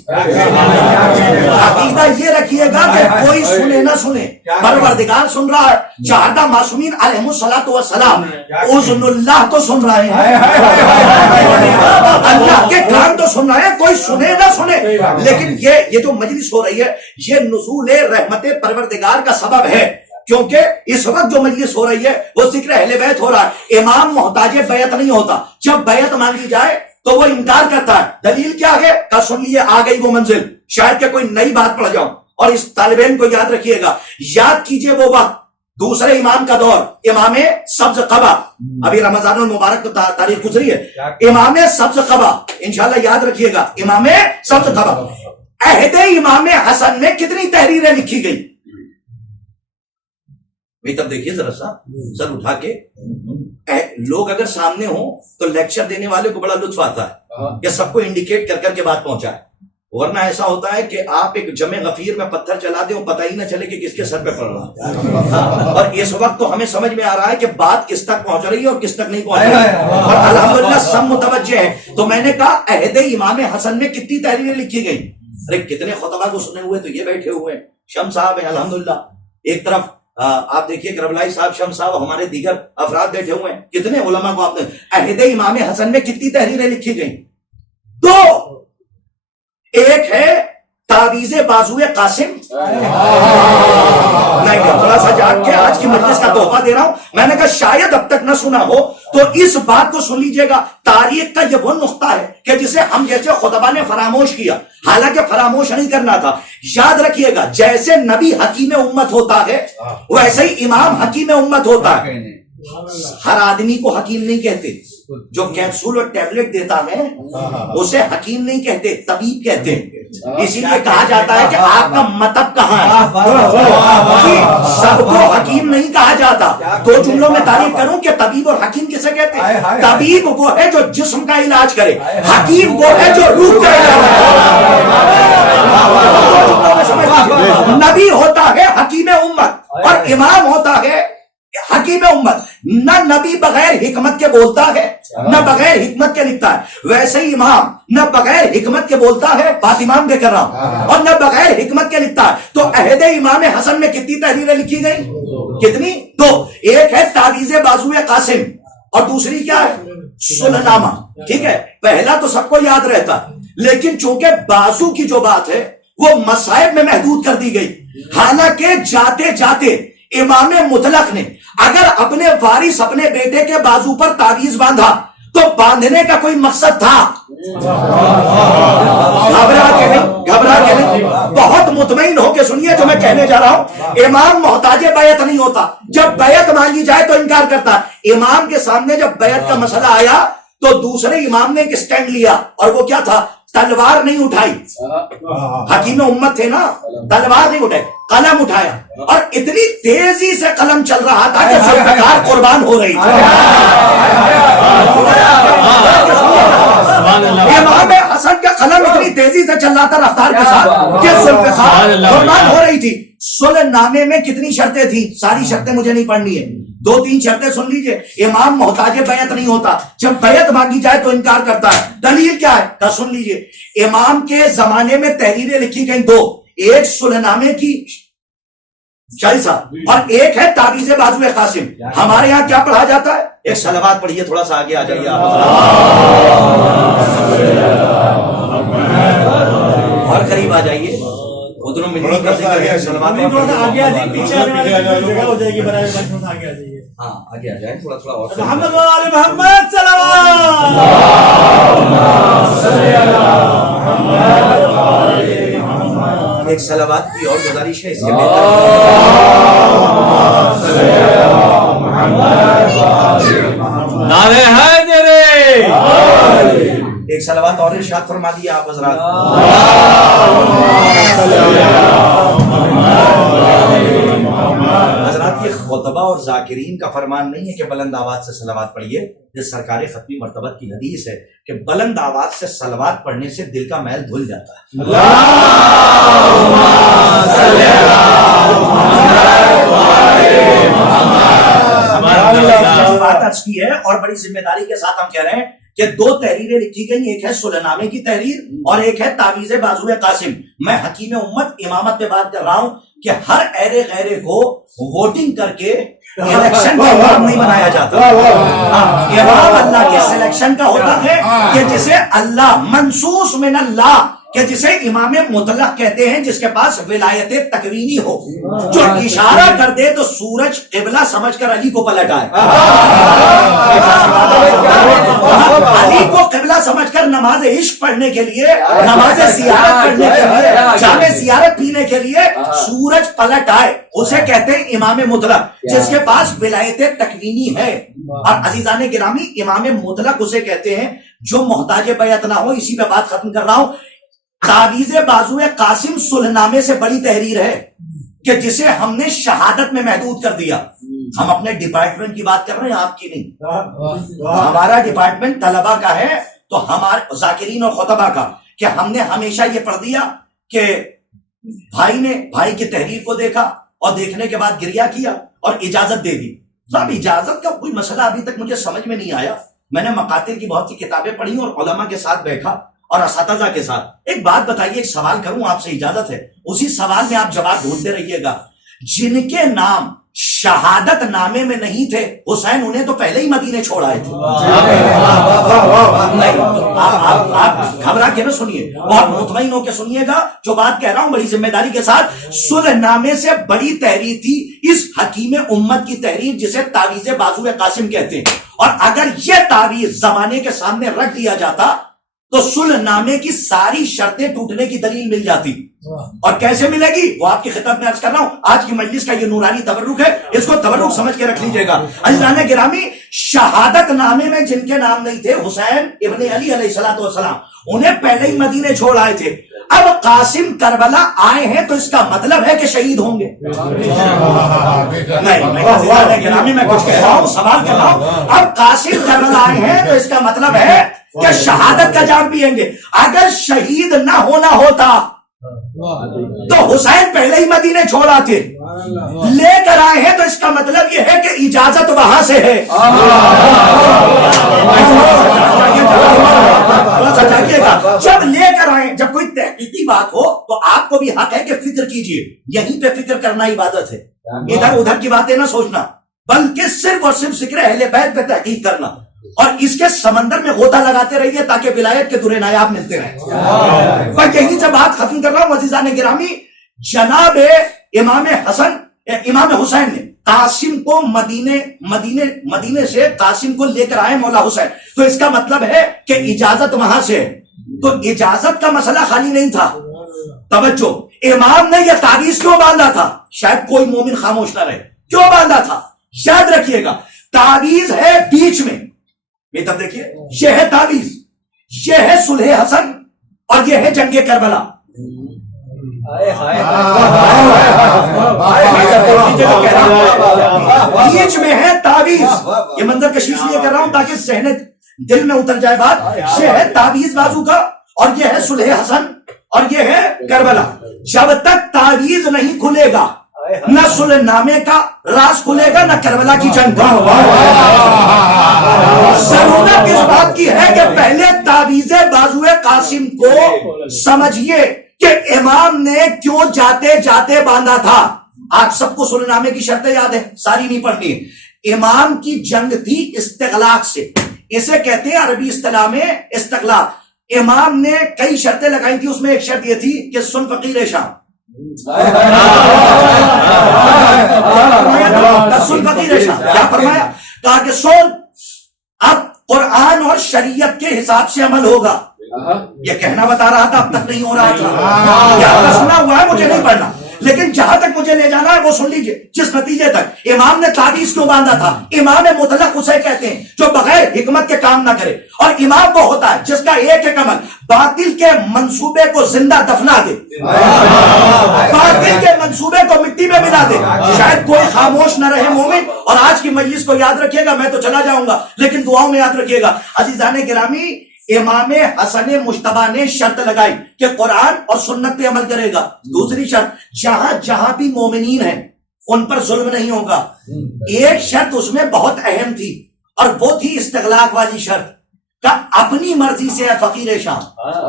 عقیدہ یہ رکھیے گا کہ کوئی سنے نہ سنے, پروردگار سن رہا ہے. شہداء معصومین علیہم الصلوۃ والسلام اذن اللہ تو سن رہے ہیں, اللہ کے کان تو سن رہے ہیں, کوئی سنے نہ سنے. لیکن یہ جو مجلس ہو رہی ہے یہ نزول رحمت پروردگار کا سبب ہے, کیونکہ اس وقت جو مجلس ہو رہی ہے وہ ذکر اہل بیت ہو رہا ہے. امام محتاج بیعت نہیں ہوتا. جب بیعت مانگی جائے تو وہ انکار کرتا ہے. دلیل کیا ہے؟ کہ سن لیے, آ گئی وہ منزل. شاید کہ کوئی نئی بات پڑھ جاؤں, اور اس طالب علم کو یاد رکھیے گا, یاد کیجئے وہ وقت دوسرے امام کا دور, امام سبز قبا. ابھی رمضان المبارک تو تاریخ گزری ہے. امام سبز قبا انشاءاللہ یاد رکھیے گا, امام سبز قبا. عہد امام حسن میں کتنی تحریریں لکھی گئی؟ تب دیکھیے ذرا سا سر اٹھا کے. لوگ اگر سامنے ہوں تو لیکچر دینے والے کو بڑا لطف آتا ہے کہ سب کو انڈیکیٹ کر کر کے بات پہنچائے, ورنہ ایسا ہوتا ہے کہ آپ ایک جمع غفیر میں پتھر چلا دیں اور پتہ ہی نہ چلے کہ کس کے سر پہ پڑ رہا. اور اس وقت تو ہمیں سمجھ میں آ رہا ہے کہ بات کس تک پہنچ رہی ہے اور کس تک نہیں پہنچ رہی ہے, اور الحمدللہ سب متوجہ ہیں. تو میں نے کہا عہد امام حسن میں کتنی تحریریں لکھی گئی. ارے کتنے خطبہ کو سنے ہوئے, تو یہ بیٹھے ہوئے ہیں, شم صاحب ہیں الحمدللہ. ایک طرف آپ دیکھیے کربلائی صاحب, شم صاحب, ہمارے دیگر افراد بیٹھے ہوئے ہیں. کتنے علماء کو آپ نے عہد امام حسن میں کتنی تحریریں لکھی گئیں؟ دو. ایک ہے تعویذ بازوئے قاسم. نہیں, تھوڑا سا جاگ کے آج کی مجلس کا تحفہ دے رہا ہوں. میں نے کہا شاید اب تک نہ سنا ہو تو اس بات کو سن لیجئے گا. تاریخ کا یہ وہ نقطہ ہے کہ جسے ہم جیسے خطبہ نے فراموش کیا, حالانکہ فراموش نہیں کرنا تھا. یاد رکھیے گا, جیسے نبی حکیم امت ہوتا ہے ویسے ہی امام حکیم امت ہوتا ہے. ہر آدمی کو حکیم نہیں کہتے, جو کیپسول اور ٹیبلٹ دیتا ہے اسے حکیم نہیں کہتے, طبیب کہتے ہیں. اسی لیے کہا جاتا ہے کہ آپ کا مطلب کہاں ہے. سب کو حکیم نہیں کہا جاتا. دو جملوں میں تعریف کروں کہ طبیب اور حکیم کسے کہتے ہیں. طبیب وہ ہے جو جسم کا علاج کرے, حکیم وہ ہے جو روح کا علاج کرے. نبی ہوتا ہے حکیم امت, اور امام ہوتا ہے حکیم امت. نہ نبی بغیر حکمت کے بولتا ہے, نہ بغیر حکمت کے لکھتا ہے. ویسے ہی امام نہ بغیر حکمت کے بولتا ہے, بات امام دے کر رہا ہوں, اور نہ بغیر حکمت کے لکھتا ہے. تو عہد امام حسن میں کتنی تحریریں لکھی گئی؟ کتنی؟ دو. ایک ہے تعویذ بازوئے قاسم, اور دوسری کیا ہے؟ سنن نامہ. ٹھیک ہے, پہلا تو سب کو یاد رہتا, لیکن چونکہ بازو کی جو بات ہے وہ مصائب میں محدود کر دی گئی. حالانکہ جاتے جاتے امام مطلق نے اگر اپنے وارث اپنے بیٹے کے بازو پر تعویذ باندھا تو باندھنے کا کوئی مقصد تھا. گھبرا کے نہیں, بہت مطمئن ہو کے سنیے جو میں کہنے جا رہا ہوں. امام محتاج بیعت نہیں ہوتا. جب بیعت مانگی جائے تو انکار کرتا ہے. امام کے سامنے جب بیعت کا مسئلہ آیا تو دوسرے امام نے ایک سٹینڈ لیا, اور وہ کیا تھا؟ تلوار نہیں اٹھائی. حکیم امت تھے نا, تلوار نہیں اٹھائی, قلم اٹھایا, اور اتنی تیزی سے قلم چل رہا تھا کہ ذوالفقار قربان ہو رہی تھی. امام حسن کا قلم اتنی تیزی سے چل رہا تھا رفتار کے ساتھ کہ ذوالفقار قربان ہو رہی تھی. سلح نامے میں کتنی شرطیں تھیں؟ ساری شرطیں مجھے نہیں پڑھنی ہے, 2-3 شرطیں سن لیجئے. امام محتاج بیعت نہیں ہوتا. جب بیعت مانگی جائے تو انکار کرتا ہے. دلیل کیا ہے؟ تو سن لیجئے. امام کے زمانے میں تحریریں لکھی گئیں دو, ایک سلح نامے کی شائسہ, اور ایک ہے تعویذ بازوئے قاسم. ہمارے یہاں کیا پڑھا جاتا ہے؟ ایک صلوات پڑھیے, تھوڑا سا آگے آ جائیے آپ, اور قریب آ جائیے. ادھر ملنے کا ذکر ہے, صلوات آگے آ جائیے, پیچھے آنے والی جگہ ہو جائے گی, برائے آگے آ جائیے. ہاں آگے آ جائیں, تھوڑا تھوڑا اور. محمد و آل محمد صلوات. ایک صلوات کی اور گزارش ہے اس کے بہتر. نعرہ حیدر. ایک صلوات اور ارشاد ارشاد فرما دیا آپ حضرات. حضرات یہ خطبہ اور ذاکرین کا فرمان نہیں ہے کہ بلند آواز سے صلوات پڑھیے. یہ سرکار ختمی مرتبہ کی حدیث ہے کہ بلند آواز سے صلوات پڑھنے سے دل کا میل دھل جاتا ہے. بات عرض کی ہے اور بڑی ذمہ داری کے ساتھ ہم کہہ رہے ہیں کہ 2 تحریریں لکھی گئی, ایک ہے صلح نامے کی تحریر اور ایک ہے تعویذ بازو قاسم. میں حکیم امت امامت پہ بات کر رہا ہوں کہ ہر ایرے غیرے کو ووٹنگ کر کے الیکشن کا امام نہیں بنایا جاتا. امام اللہ کے سلیکشن کا ہوتا ہے کہ جسے اللہ منصوص من اللہ, کہ جسے امام مطلق کہتے ہیں, جس کے پاس ولایت تکوینی ہو, جو اشارہ کر دے تو سورج قبلہ سمجھ کر علی کو پلٹ آئے, علی کو قبلہ سمجھ کر نماز عشق پڑھنے کے لیے, نماز زیارت کرنے کے لیے, جام زیارت پینے کے لیے سورج پلٹ آئے, اسے کہتے ہیں امام مطلق, جس کے پاس ولایت تکوینی ہے. اور عزیزان گرامی امام مطلق اسے کہتے ہیں جو محتاج بیعت نہ ہو. اسی پہ بات ختم کر رہا ہوں. تعویذ بازو قاسم صلح نامے سے بڑی تحریر ہے کہ جسے ہم نے شہادت میں محدود کر دیا. ہم اپنے ڈپارٹمنٹ کی بات کر رہے ہیں, آپ کی نہیں. ہمارا ڈپارٹمنٹ طلبہ کا ہے تو ہمارے ذاکرین اور خطبہ کا, کہ ہم نے ہمیشہ یہ پڑھ دیا کہ بھائی نے بھائی کی تحریر کو دیکھا اور دیکھنے کے بعد گریہ کیا اور اجازت دے دی. صاحب اجازت کا کوئی مسئلہ ابھی تک مجھے سمجھ میں نہیں آیا. میں نے مقاتل کی بہت سی کتابیں پڑھی اور علماء کے ساتھ بیٹھا اور اساتذہ کے ساتھ. ایک بات بتائیے, ایک سوال کروں آپ سے, اجازت ہے؟ اسی سوال میں آپ جواب ڈھونڈتے رہیے گا. جن کے نام شہادت نامے میں نہیں تھے حسین, انہیں تو پہلے ہی مدینے چھوڑ آئے تھے. آپ گھبرا کے نہ سنیے, بہت مطمئن ہو کے سنیے گا جو بات کہہ رہا ہوں بڑی ذمہ داری کے ساتھ. صلح نامے سے بڑی تحریر تھی اس حکیم امت کی تحریر جسے تعویذ بازو قاسم کہتے ہیں. اور اگر یہ تعویذ زمانے کے سامنے رکھ دیا جاتا تو صلح نامے کی ساری شرطیں ٹوٹنے کی دلیل مل جاتی. اور کیسے ملے گی وہ آپ کی خطاب میں عرض کر رہا ہوں. آج کی مجلس کا یہ نورانی تبرک ہے, اس کو تبرک سمجھ کے رکھ لیجئے گا. عزیزان گرامی, شہادت نامے میں جن کے نام نہیں تھے, حسین ابن علی علیہ الصلوۃ والسلام, انہیں پہلے ہی مدینے چھوڑ آئے تھے. اب قاسم کربلا آئے ہیں تو اس کا مطلب ہے کہ شہید ہوں گے. نہیں عزیزان گرامی, میں کچھ کہہ رہا ہوں, سوال کر رہا ہوں. اب قاسم کربلا آئے ہیں تو اس کا مطلب ہے کہ شہادت کا جام پیئیں گے. اگر شہید نہ ہونا ہوتا تو حسین پہلے ہی مدینے چھوڑ آتے. لے کر آئے ہیں تو اس کا مطلب یہ ہے کہ اجازت وہاں سے ہے. جب لے کر آئے, جب کوئی تحقیقی بات ہو تو آپ کو بھی حق ہے کہ فکر کیجئے. یہیں پہ فکر کرنا عبادت ہے, ادھر ادھر کی باتیں نہ سوچنا, بلکہ صرف اور صرف ذکر اہل بیت پہ تحقیق کرنا. اور اس کے سمندر میں غوطہ لگاتے رہیے تاکہ ولایت کے درے نایاب ملتے رہیں. پر یہی سے بات ختم کر رہا ہوں عزیزان گرامی. جناب امام حسین نے قاسم کو مدینے سے قاسم کو لے کر آئے مولا حسین, تو اس کا مطلب ہے کہ اجازت وہاں سے ہے. تو اجازت کا مسئلہ خالی نہیں تھا. توجہ, امام نے یہ تعویذ کیوں باندھا تھا؟ شاید کوئی مومن خاموش نہ رہے. کیوں باندھا تھا؟ یاد رکھیے گا, تعویذ ہے بیچ میں. یہ تب دیکھیے, یہ ہے تعویذ, یہ ہے صلح حسن اور یہ ہے جنگ کربلا. بیچ میں ہے تعویذ. یہ منظر کشی اس لیے کر رہا ہوں تاکہ ذہن دل میں اتر جائے بات. یہ ہے تعویذ بازو کا اور یہ ہے صلح حسن اور یہ ہے کربلا. جب تک تعویذ نہیں کھلے گا نہ صلح نامے کا راز کھلے گا نہ کربلا کی جنگ کا. ضرورت اس بات کی ہے کہ پہلے تعویذ بازو قاسم کو سمجھیے کہ امام نے کیوں جاتے جاتے باندھا تھا. آپ سب کو صلح نامے کی شرطیں یاد ہے, ساری نہیں پڑھنی. امام کی جنگ تھی استغلاق سے, اسے کہتے ہیں عربی اصطلاح میں استغلاق. امام نے کئی شرطیں لگائی تھی, اس میں ایک شرط یہ تھی کہ سن فقیر شام, کیا فرمایا؟ کہا کہ سن, اب قرآن اور شریعت کے حساب سے عمل ہوگا. یہ کہنا بتا رہا تھا, اب تک نہیں ہو رہا تھا. کیا سنا ہوا ہے, مجھے نہیں پڑھنا. لیکن جہاں تک مجھے لے جانا ہے وہ سن لیجئے، جس نتیجے تک امام نے تعویذ کیوں باندھا تھا، امام مطلق اسے کہتے ہیں جو بغیر حکمت کے کام نہ کرے، اور امام وہ ہوتا ہے جس کا ایک عمل باطل کے منصوبے کو زندہ دفنا دے، باطل کے منصوبے کو مٹی میں ملا دے۔ شاید کوئی خاموش نہ رہے مومن، اور آج کی مجلس کو یاد رکھیے گا، میں تو چلا جاؤں گا لیکن دعاؤں میں یاد رکھیے گا۔ عزیزان گرامی، امام حسن مجتبیٰ نے شرط لگائی کہ قرآن اور سنت پہ عمل کرے گا۔ دوسری شرط، جہاں جہاں بھی مومنین ہیں ان پر ظلم نہیں ہوگا۔ ایک شرط اس میں بہت اہم تھی، اور وہ تھی استغلاق والی شرط، کہ اپنی مرضی سے ہے فقیر شام،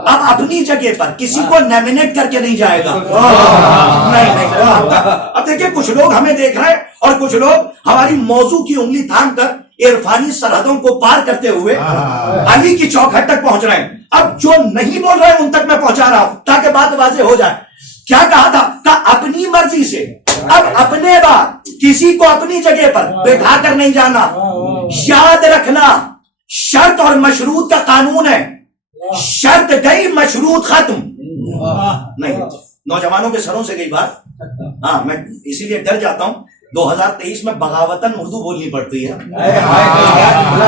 اب اپنی جگہ پر کسی کو نامینیٹ کر کے نہیں جائے گا۔ نہیں، اب دیکھیں کچھ لوگ ہمیں دیکھ رہے ہیں، اور کچھ لوگ ہماری موضوع کی انگلی تھام کر عرفانی سرحدوں کو پار کرتے ہوئے علی کی چوکھٹ تک پہنچ رہے ہیں۔ اب جو نہیں بول رہے ہیں ان تک میں پہنچا رہا ہوں تاکہ بات واضح ہو جائے۔ کیا کہا تھا؟ کہ اپنی مرضی سے، اب اپنے بعد کسی کو اپنی جگہ پر بیٹھا کر نہیں جانا۔ یاد رکھنا، شرط اور مشروط کا قانون ہے، شرط گئی مشروط ختم نہیں۔ نوجوانوں کے سروں سے گئی بات، ہاں میں اسی لیے ڈر جاتا ہوں 2023 میں بغاوتاً اردو بولنی پڑتی ہے،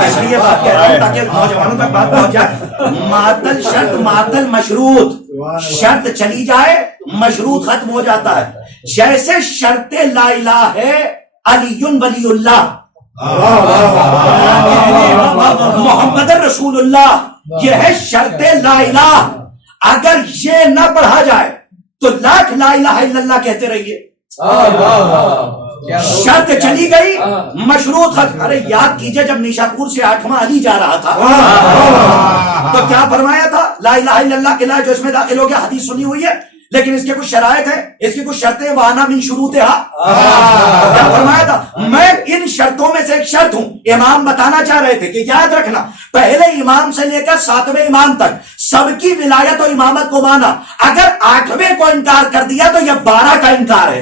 اس لیے بات کہہ رہا ہوں تاکہ نوجوانوں تک بات پہنچ جائے۔ معطل شرط معطل مشروط، شرط چلی جائے مشروط ختم ہو جاتا ہے۔ جیسے شرط لا الہ ہے علی ولی اللہ، محمد رسول اللہ، یہ ہے شرط لا الہ۔ اگر یہ نہ پڑھا جائے تو لاکھ لا الہ الا اللہ کہتے رہیے، شرط چلی گئی مشروط ختم۔ ارے یاد کیجئے جب نیشاپور سے 8واں علی جا رہا تھا تو کیا فرمایا تھا؟ لا الہ الا اللہ کے لائے جو اس میں داخل ہو گیا، حدیث سنی ہوئی ہے، لیکن اس کے کچھ شرائط ہیں، اس کی کچھ شرطیں، وانا من شروطہا، کیا فرمایا تھا؟ میں ان شرطوں میں سے ایک شرط ہوں۔ امام بتانا چاہ رہے تھے کہ یاد رکھنا، پہلے امام سے لے کر 7ویں امام تک سب کی ولایت و امامت کو مانا، اگر 8ویں کو انکار کر دیا تو یہ 12 کا انکار ہے۔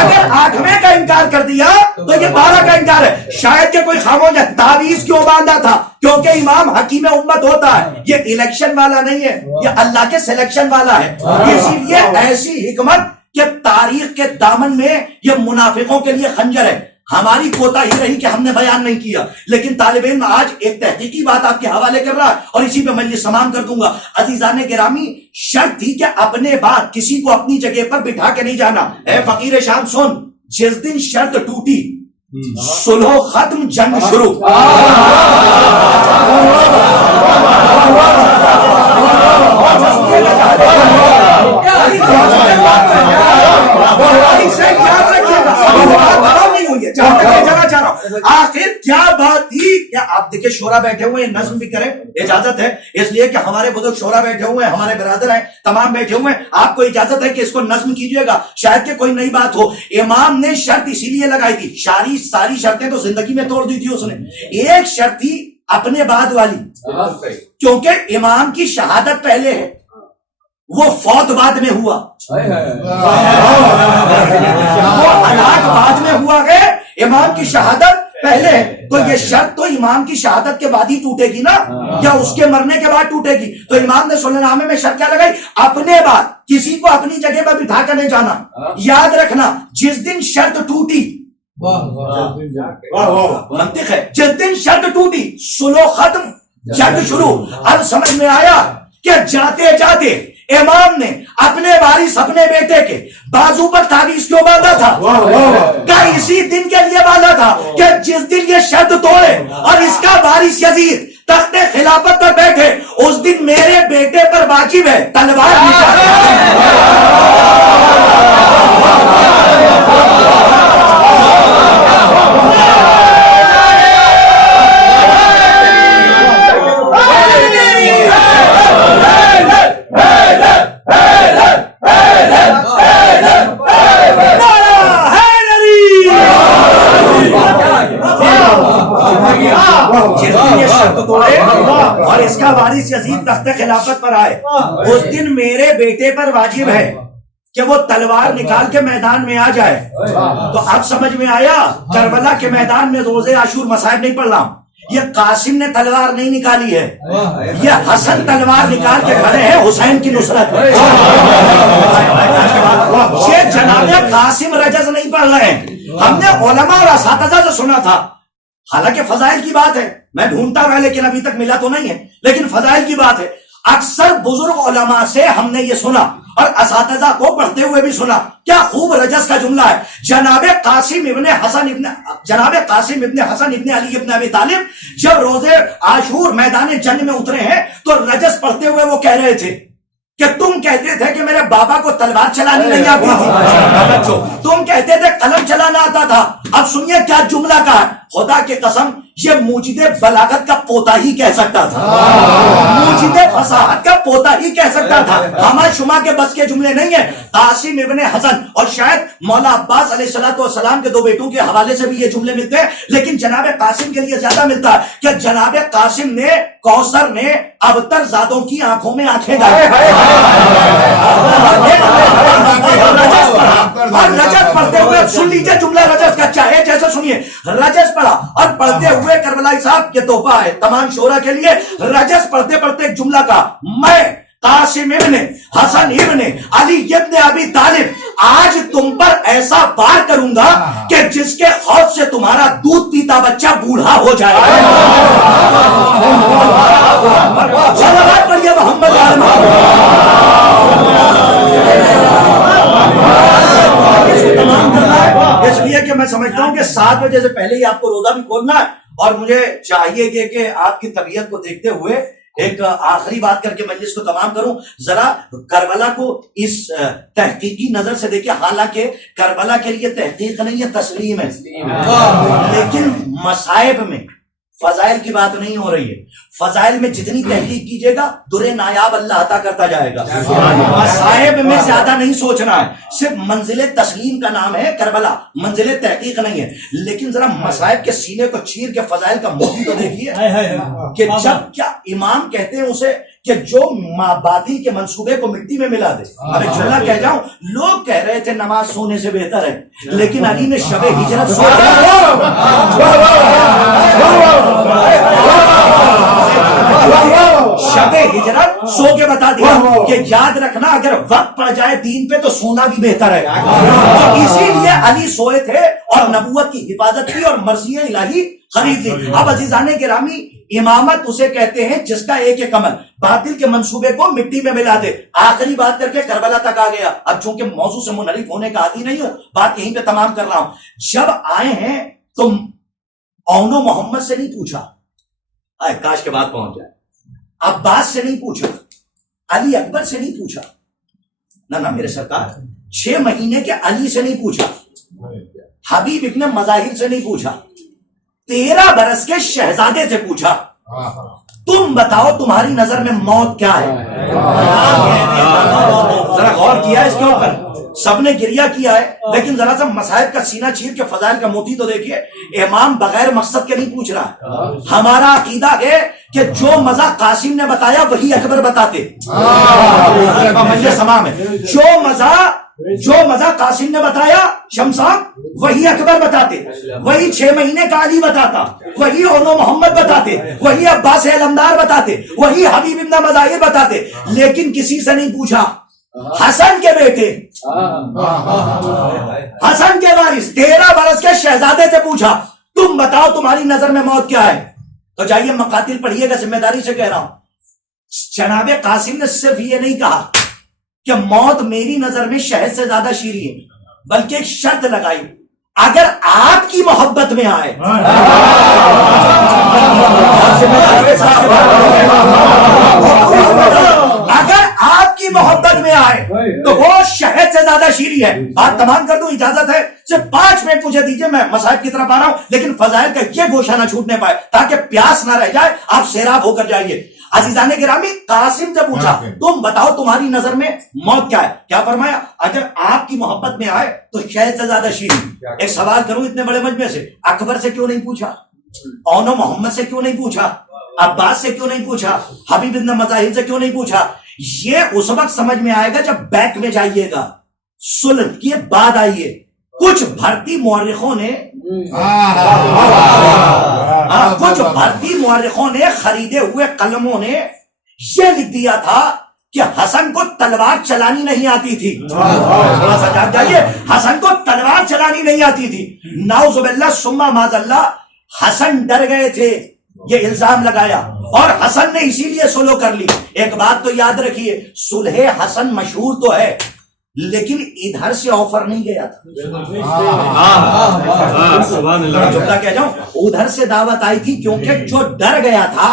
اگر 8ویں کا انکار کر دیا تو یہ 12 کا انکار ہے۔ شاید کہ کوئی خاموش ہے، تعویذ کیوں باندھا تھا؟ کیونکہ امام حکیم امت ہوتا ہے، یہ الیکشن والا نہیں ہے، یہ اللہ کے سلیکشن والا ہے۔ اسی لیے ایسی حکمت کہ تاریخ کے دامن میں یہ منافقوں کے لیے خنجر ہے۔ ہماری کوتا ہی رہی کہ ہم نے بیان نہیں کیا، لیکن طالب علم آج ایک تحقیقی بات آپ کے حوالے کر رہا ہے اور اسی پہ مجلس تمام کر دوں گا۔ عزیزان گرامی، شرط تھی کہ اپنے بعد کسی کو اپنی جگہ پر بٹھا کے نہیں جانا۔ اے فقیر شام سن، جس دن شرط ٹوٹی صلح ختم، جنگ شروع۔ آخر کیا بات تھی؟ کیا آپ دیکھیں شورا بیٹھے ہوئے ہیں، نظم بھی کریں، اجازت ہے، اس لیے کہ ہمارے بزرگ شورا بیٹھے ہوئے ہیں، ہمارے برادر ہیں، تمام بیٹھے ہوئے ہیں، آپ کو اجازت ہے کہ اس کو نظم کیجئے گا، شاید کہ کوئی نئی بات ہو۔ امام نے شرط اسی لیے لگائی تھی، ساری شرطیں تو زندگی میں توڑ دی تھی اس نے، ایک شرط تھی اپنے بعد والی، کیونکہ امام کی شہادت پہلے ہے، وہ فوت بعد میں ہوا، وہ ہلاک بعد میں ہوا ہے، امام کی شہادت پہلے ہے، تو یہ شرط تو امام کی شہادت کے بعد ہی ٹوٹے گی نا، یا اس کے مرنے کے بعد ٹوٹے گی؟ تو امام نے سنن نامے میں شرط کیا لگائی؟ اپنے بعد کسی کو اپنی جگہ پر بٹھا کر نہیں جانا۔ یاد رکھنا، جس دن شرط ٹوٹی، منطق ہے، جس دن شرط ٹوٹی صلح ختم، جنگ شروع۔ اب سمجھ میں آیا کہ جاتے جاتے امام نے اپنے وارث اپنے بیٹے کے بازو پر تعویذ کیوں باندھا تھا؟ کہ اسی دن کے لیے باندھا تھا کہ جس دن یہ شرط توڑے اور اس کا وارث یزید تخت خلافت پر بیٹھے، اس دن میرے بیٹے پر واجب ہے تلوار اور اس کا وارث یزید تخت خلافت پر آئے، اس دن میرے بیٹے پر واجب ہے کہ وہ تلوار نکال کے میدان میں آ جائے۔ تو اب سمجھ میں آیا، کربلا کے میدان میں روزے عاشور مصائب نہیں پڑھ رہا ہوں، یہ قاسم نے تلوار نہیں نکالی ہے, یہ حسن تلوار نکال کے کھڑے ہیں حسین کی نصرت. یہ جناب قاسم رجز نہیں پڑھ رہے ہیں, ہم نے علماء اور اساتذہ سے سنا تھا. حالانکہ فضائل کی بات ہے, میں ڈھونڈتا رہا لیکن ابھی تک ملا تو نہیں ہے, لیکن فضائل کی بات ہے. اکثر بزرگ علماء سے ہم نے یہ سنا اور اساتذہ کو پڑھتے ہوئے بھی سنا. کیا خوب رجز کا جملہ ہے. جناب قاسم ابن حسن ابن علی ابن ابی طالب جب روزے عاشور میدان جنگ میں اترے ہیں تو رجز پڑھتے ہوئے وہ کہہ رہے تھے کہ تم کہتے تھے کہ میرے بابا کو تلوار چلانی نہیں آتی تھی, تم کہتے تھے قلم چلانا آتا تھا. اب سنیے کیا جملہ کا ہے. خدا کی قسم یہ موجد بلاغت کا پوتا ہی کہہ سکتا تھا, موجد فصاحت کا پوتا ہی کہہ سکتا تھا. ہما شما کے بس کے جملے نہیں ہیں. قاسم ابن حسن اور شاید مولا عباس علیہ السلام کے دو بیٹوں کے حوالے سے بھی یہ جملے ملتے ہیں, لیکن جناب قاسم کے لیے زیادہ ملتا ہے کہ جناب قاسم نے کوثر میں ابتر زادوں کی آنکھوں میں آنکھیں ڈالی اور رجز پڑھتے ہوئے. سن لیجیے جملہ رجز کا چاہے جیسے سنیے. رجز پڑھا اور پڑھتے ہوئے کربلائی صاحب یہ تحفہ ہے تمام شورا کے لیے. رجز پڑھتے پڑھتے ایک جملہ کا, میں قاسم ابن حسن ابن علی ابن ابی طالب آج تم پر ایسا وار کروں گا کہ جس کے خوف سے تمہارا دودھ پیتا بچہ بوڑھا ہو جائے گا. صلوات پڑھیے محمد تمام کرنا ہے. اس لیے کہ میں سمجھتا ہوں کہ 7 بجے سے پہلے ہی آپ کو روزہ بھی کھولنا ہے, اور مجھے چاہیے کہ آپ کی طبیعت کو دیکھتے ہوئے ایک آخری بات کر کے مجلس کو تمام کروں. ذرا کربلا کو اس تحقیقی نظر سے دیکھیں. حالانکہ کربلا کے لیے تحقیق نہیں ہے, تسلیم ہے, لیکن مصائب میں فضائل کی بات نہیں ہو رہی ہے. فضائل میں جتنی تحقیق کیجیے گا درے نایاب اللہ عطا کرتا جائے گا. مصائب میں زیادہ نہیں سوچنا ہے. صرف منزل تسلیم کا نام ہے کربلا, منزل تحقیق نہیں ہے. لیکن ذرا مصائب کے سینے کو چیر کے فضائل کا موضوع تو دیکھیے کہ جب کیا امام کہتے ہیں اسے کہ جو باطل کے منصوبے کو مٹی میں ملا دے. اب ایک جملہ کہہ جاؤں, لوگ کہہ رہے تھے نماز سونے سے بہتر ہے, لیکن علی نے شب ہجرت شب ہجرت سو کے بتا دیا کہ یاد رکھنا اگر وقت پڑ جائے دین پہ تو سونا بھی بہتر ہے. اسی لیے علی سوئے تھے اور نبوت کی حفاظت کی اور مرضی الہی خرید لی. اب عزیزان گرامی, امامت اسے کہتے ہیں جس کا ایک عمل باطل کے منصوبے کو مٹی میں ملا دے. آخری بات کر کے کربلا تک آ گیا. اب چونکہ موضوع سے منحرف ہونے کا عادی نہیں ہوں, بات یہیں پہ تمام کر رہا ہوں. جب آئے ہیں تو اونو محمد سے نہیں پوچھا, کاش کے بعد پہنچ جائے. عباس سے نہیں پوچھا, علی اکبر سے نہیں پوچھا, نہ میرے سرکار 6 مہینے کے علی سے نہیں پوچھا, حبیب ابن مظاہر سے نہیں پوچھا, 13 برس کے شہزادے سے پوچھا, تم بتاؤ تمہاری نظر میں موت کیا ہے. ذرا غور کیا اس کے اوپر, سب نے گریہ کیا ہے, لیکن ذرا سا مصائب کا سینہ چیر کے فضائل کا موتی تو دیکھیے. امام بغیر مقصد کے نہیں پوچھ رہا. ہمارا عقیدہ ہے کہ جو مزہ قاسم نے بتایا وہی اکبر بتاتے. سمام ہے, جو مزہ قاسم نے بتایا شمسان وہی اکبر بتاتے, وہی 6 مہینے کا علی بتاتا, وہی اونو محمد بتاتے, وہی عباس علمدار بتاتے, وہی حبیب ابن مظاہر بتاتے. لیکن کسی سے نہیں پوچھا. حسن کے بیٹے, حسن کے وارث 13 برس کے شہزادے سے پوچھا, تم بتاؤ تمہاری نظر میں موت کیا ہے. تو جائیے مقاتل پڑھیے گا, ذمہ داری سے کہہ رہا ہوں. جناب قاسم نے صرف یہ نہیں کہا کہ موت میری نظر میں شہد سے زیادہ شیریں ہے, بلکہ ایک شرط لگائی, اگر آپ کی محبت میں آئے. اگر آپ کی محبت میں آئے تو وہ شہد سے زیادہ شیریں ہے. بات تمام کر دوں, اجازت ہے صرف 5 منٹ مجھے دیجیے, میں مصائب کی طرف آ رہا ہوں, لیکن فضائل کا یہ گوشہ نہ چھوٹنے پائے تاکہ پیاس نہ رہ جائے, آپ سیراب ہو کر جائیے. عزیزان گرامی, قاسم سے پوچھا تم بتاؤ تمہاری نظر میں موت کیا ہے. کیا فرمایا, اگر آپ کی محبت میں آئے تو شہد سے زیادہ شیریں. ایک سوال کروں اتنے بڑے مجمع سے, اکبر سے کیوں نہیں پوچھا, اونو محمد سے کیوں نہیں پوچھا, عباس سے کیوں نہیں پوچھا, حبیب ابن مظاہر سے کیوں نہیں پوچھا. یہ اس وقت سمجھ میں آئے گا جب بیک میں جائیے گا, صلح کے بعد آئیے. کچھ بھرتی مورخوں نے خریدے ہوئے قلموں نے یہ لکھ دیا تھا کہ حسن کو تلوار چلانی نہیں آتی تھی. تھوڑا سا جان جائیے, حسن کو تلوار چلانی نہیں آتی تھی. نعوذ باللہ ثم معاذ اللہ, حسن ڈر گئے تھے, یہ الزام لگایا, اور حسن نے اسی لیے سلو کر لی. ایک بات تو یاد رکھیے, صلح حسن مشہور تو ہے لیکن ادھر سے آفر نہیں گیا تھا. جملہ کہہ جاؤں, ادھر سے دعوت آئی تھی کیونکہ جو ڈر گیا تھا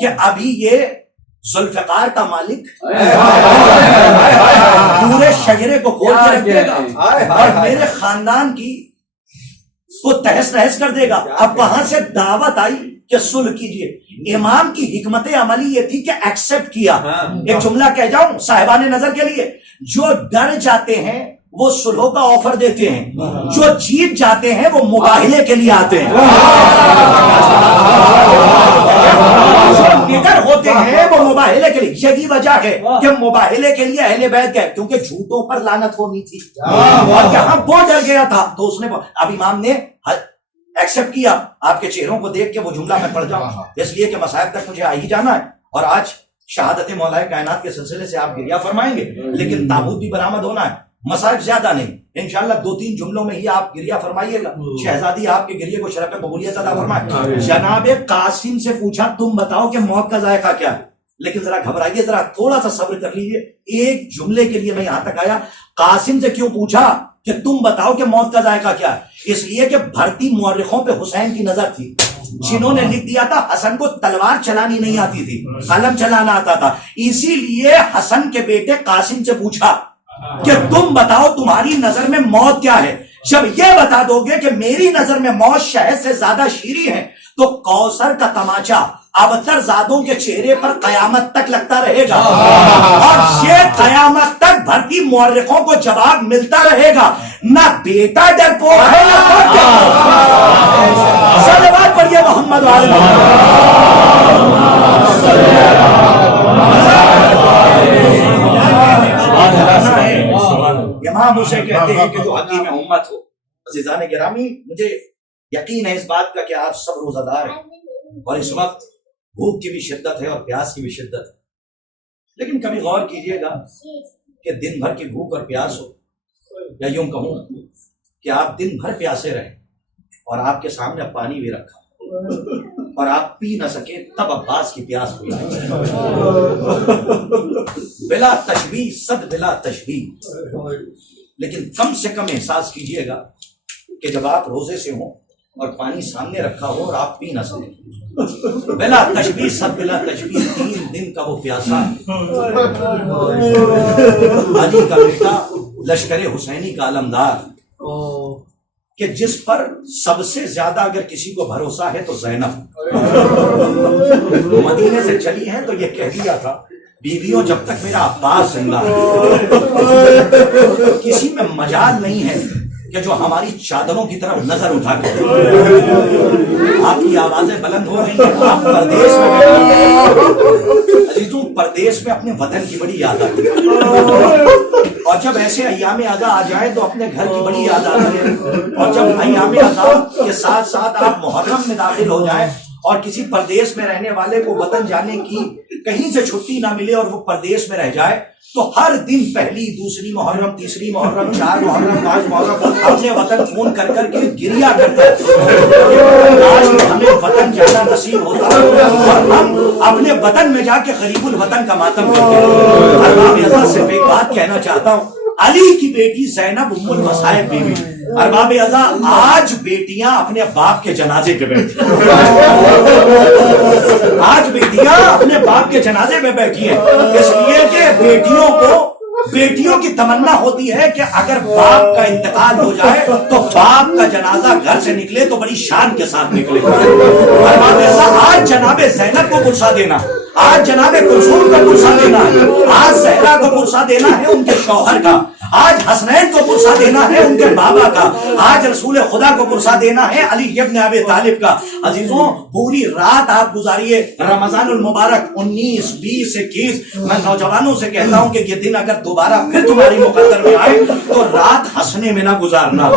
کہ ابھی یہ ذوالفقار کا مالک پورے شجرے کو کھول کے رکھ دے گا اور میرے خاندان کی کو تہس نہس کر دے گا. اب وہاں سے دعوت آئی کہ صلح کیجئے. امام کی حکمت عملی یہ تھی کہ ایکسپٹ کیا. ایک جملہ کہہ جاؤں صاحبان نظر کے لیے, جو ڈر جاتے ہیں وہ صلح کا آفر دیتے ہیں, جو جیت جاتے ہیں وہ مباہلے کے لیے آتے ہیں. جو نڈر ہوتے ہیں وہ مباہلے کے لیے. یہی وجہ ہے کہ مباہلے کے لیے اہل بیت گئے, کیونکہ جھوٹوں پر لعنت ہونی تھی اور یہاں وہ ڈر گیا تھا تو اس نے, اب امام نے ایکسپٹ کیا. آپ کے چہروں کو دیکھ کے وہ جملہ میں پڑھ جاؤں اس لیے کہ مصائب تک مجھے آ ہی جانا ہے, اور آج شہادت مولا کائنات کے سلسلے سے آپ گریہ فرمائیں گے لیکن تابوت بھی برآمد ہونا ہے. مصائب زیادہ نہیں, انشاءاللہ 2-3 جملوں میں ہی آپ گریہ فرمائیے گا. شہزادی آپ کے گریے کو شرف قبولیت عطا فرمائے. جناب قاسم سے پوچھا تم بتاؤ کہ موت کا ذائقہ کیا ہے, لیکن ذرا گھبرائیے, ذرا تھوڑا سا صبر کر لیجیے. ایک جملے کے لیے میں یہاں تک آیا. قاسم سے کیوں پوچھا کہ تم بتاؤ کہ موت کا ذائقہ کیا ہے؟ اس لیے کہ بھرتی مورخوں پہ حسین کی نظر تھی, جنہوں نے لکھ دیا تھا حسن کو تلوار چلانی نہیں آتی تھی, قلم چلانا آتا تھا. اسی لیے حسن کے بیٹے قاسم سے پوچھا کہ تم بتاؤ تمہاری نظر میں موت کیا ہے. جب یہ بتا دو گے کہ میری نظر میں موت شہد سے زیادہ شیریں ہے تو کوثر کا تماچا ابتر زادوں کے چہرے پر قیامت تک لگتا رہے گا, اور یہ قیامت تک بھرتی مورخوں کو جواب ملتا رہے گا. نہ بیٹا ڈرپوک ہے نہ باپ ڈرپوک. صلوات پڑھیے محمد وعلی امام اسے کہتے ہیں کہ جو حکیم امت ہو. عزیزان گرامی, مجھے یقین ہے اس بات کا کہ آپ سب روزہ دار ہیں اور اس وقت بھوک کی بھی شدت ہے اور پیاس کی بھی شدت ہے, لیکن کبھی غور کیجئے گا کہ دن بھر کی بھوک اور پیاس ہو, یا یوں کہوں کہ آپ دن بھر پیاسے رہیں اور آپ کے سامنے پانی بھی رکھا اور آپ پی نہ سکے, تب عباس کی پیاس ہوئی. بلا تشبیہ, صد بلا تشبیہ. لیکن کم سے کم احساس کیجئے گا کہ جب آپ روزے سے ہوں اور پانی سامنے رکھا ہو اور آپ پی نہ سکیں. بلا تشبیہ, صد بلا تشبیہ, 3 دن کا وہ پیاسا علی کا بیٹا, لشکر حسینی کا علمدار, کہ جس پر سب سے زیادہ اگر کسی کو بھروسہ ہے تو زینب. مدینے سے چلی ہیں تو یہ کہہ دیا تھا بیویوں جب تک میرا عباس زندہ ہے کسی میں مجال نہیں ہے کہ جو ہماری چادروں کی طرف نظر اٹھا کر. آپ کی آوازیں بلند ہو رہی ہیں, آپ پردیس میں عزیزوں, پردیس میں اپنے وطن کی بڑی یاد آتی ہے, اور جب ایسے ایام ازاں آ جائیں تو اپنے گھر کی بڑی یاد آتی ہے, اور جب ایام ازاں کے ساتھ ساتھ آپ محرم میں داخل ہو جائیں اور کسی پردیس میں رہنے والے کو وطن جانے کی کہیں سے چھٹی نہ ملے اور وہ پردیس میں رہ جائے تو ہر دن پہلی, دوسری محرم, تیسری محرم, 4 محرم, 5 محرم اپنے وطن فون کر کر کے گریا کرتا ہے. آج ہمیں وطن جانا نصیب ہوتا ہے اور ہم اپنے وطن میں جا کے غریب الوطن کا ماتم کرتے ہیں. ارباب ازاں صرف ایک بات کہنا چاہتا ہوں, علی کی بیٹی زینب ام المصائب بیوی. ارباب ازاں, آج بیٹیاں اپنے باپ کے جنازے پہ بیٹھی ہیں, آج بیٹیاں اپنے باپ کے جنازے پہ بیٹھی ہیں, اس لیے کہ بیٹیوں کی تمنا ہوتی ہے کہ اگر باپ کا انتقال ہو جائے تو باپ کا جنازہ گھر سے نکلے تو بڑی شان کے ساتھ نکلے. ارباب ازاں, آج جناب زینب کو پرسا دینا, آج جناب کلثوم کا پرسا دینا ہے, آج زہرا کو پرسا دینا ہے ان کے شوہر کا, آج حسنین کو پرسا دینا ہے ان کے بابا کا, آج رسول خدا کو پرسا دینا ہے علی ابن ابی طالب کا. عزیزوں پوری رات آپ گزاریے رمضان المبارک 19 20 21. میں نوجوانوں سے کہتا ہوں کہ یہ دن اگر دوبارہ پھر تمہاری مقدر میں آئے تو رات ہنسنے میں نہ گزارنا,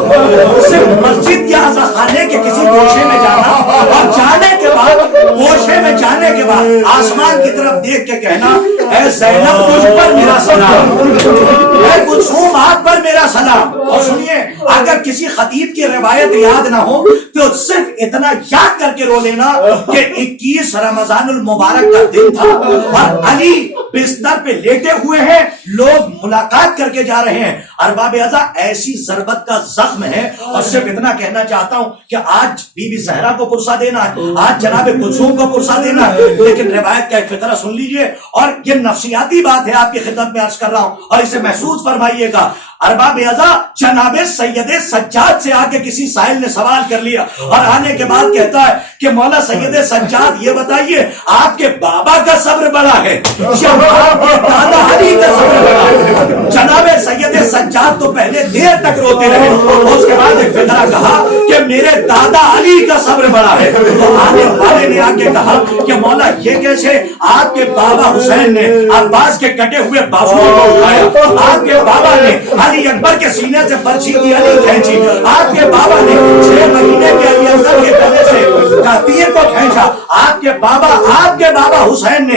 صرف مسجد یا خانے کے کسی گوشے میں جانا, اور جانے کے بعد گوشے میں جانے کے بعد آسمان کی طرف دیکھ کے کہنا اے زینب تجھ پر میرا سلام, اے کلثوم آپ پر میرا سلام. اور سنیے اگر کسی خطیب کی روایت یاد نہ ہو تو صرف اتنا یاد کر کے رو لینا کہ 21 رمضان المبارک کا دن تھا اور علی بستر پہ لیٹے ہوئے ہیں, لوگ ملاقات کر کے جا رہے ہیں. ارباب اعضاء ایسی ضربت کا زخم ہے. اور صرف اتنا کہنا چاہتا ہوں کہ آج بی بی زہرا کو پرسا دینا ہے, آج جناب کلثوم کو پرسا دینا ہے, لیکن روایت کا ایک فقرہ سن لیجئے, اور یہ نفسیاتی بات ہے آپ کی خدمت میں عرض کر رہا ہوں اور اسے محسوس فرمائیے گا. ارباب اعضاء جناب سید سجاد سے آ کے کسی سائل نے سوال کر لیا اور آنے کے بعد کہتا ہے کہ مولا سید سجاد یہ بتائیے آپ کے بابا کا صبر بڑا ہے یا آپ کے دادا علی کا صبر بڑا ہے؟ جناب سید سجاد تو پہلے دیر تک روتے رہے, اس کے بعد ایک فقرہ کہا کہ میرے دادا علی کا صبر بڑا ہے. تو آنے والے نے آ کے کہا کہ مولا یہ کیسے؟ آپ کے بابا حسین نے عباس کے کٹے ہوئے بازوؤں کو اٹھایا, آپ کے بابا نے علی اکبر کے سینے سے برچھی کی علی کھینچی, آپ کے بابا نے 6 مہینے کے علی اصغر کے گلے سے تیر کو کھینچا, آپ کے بابا حسین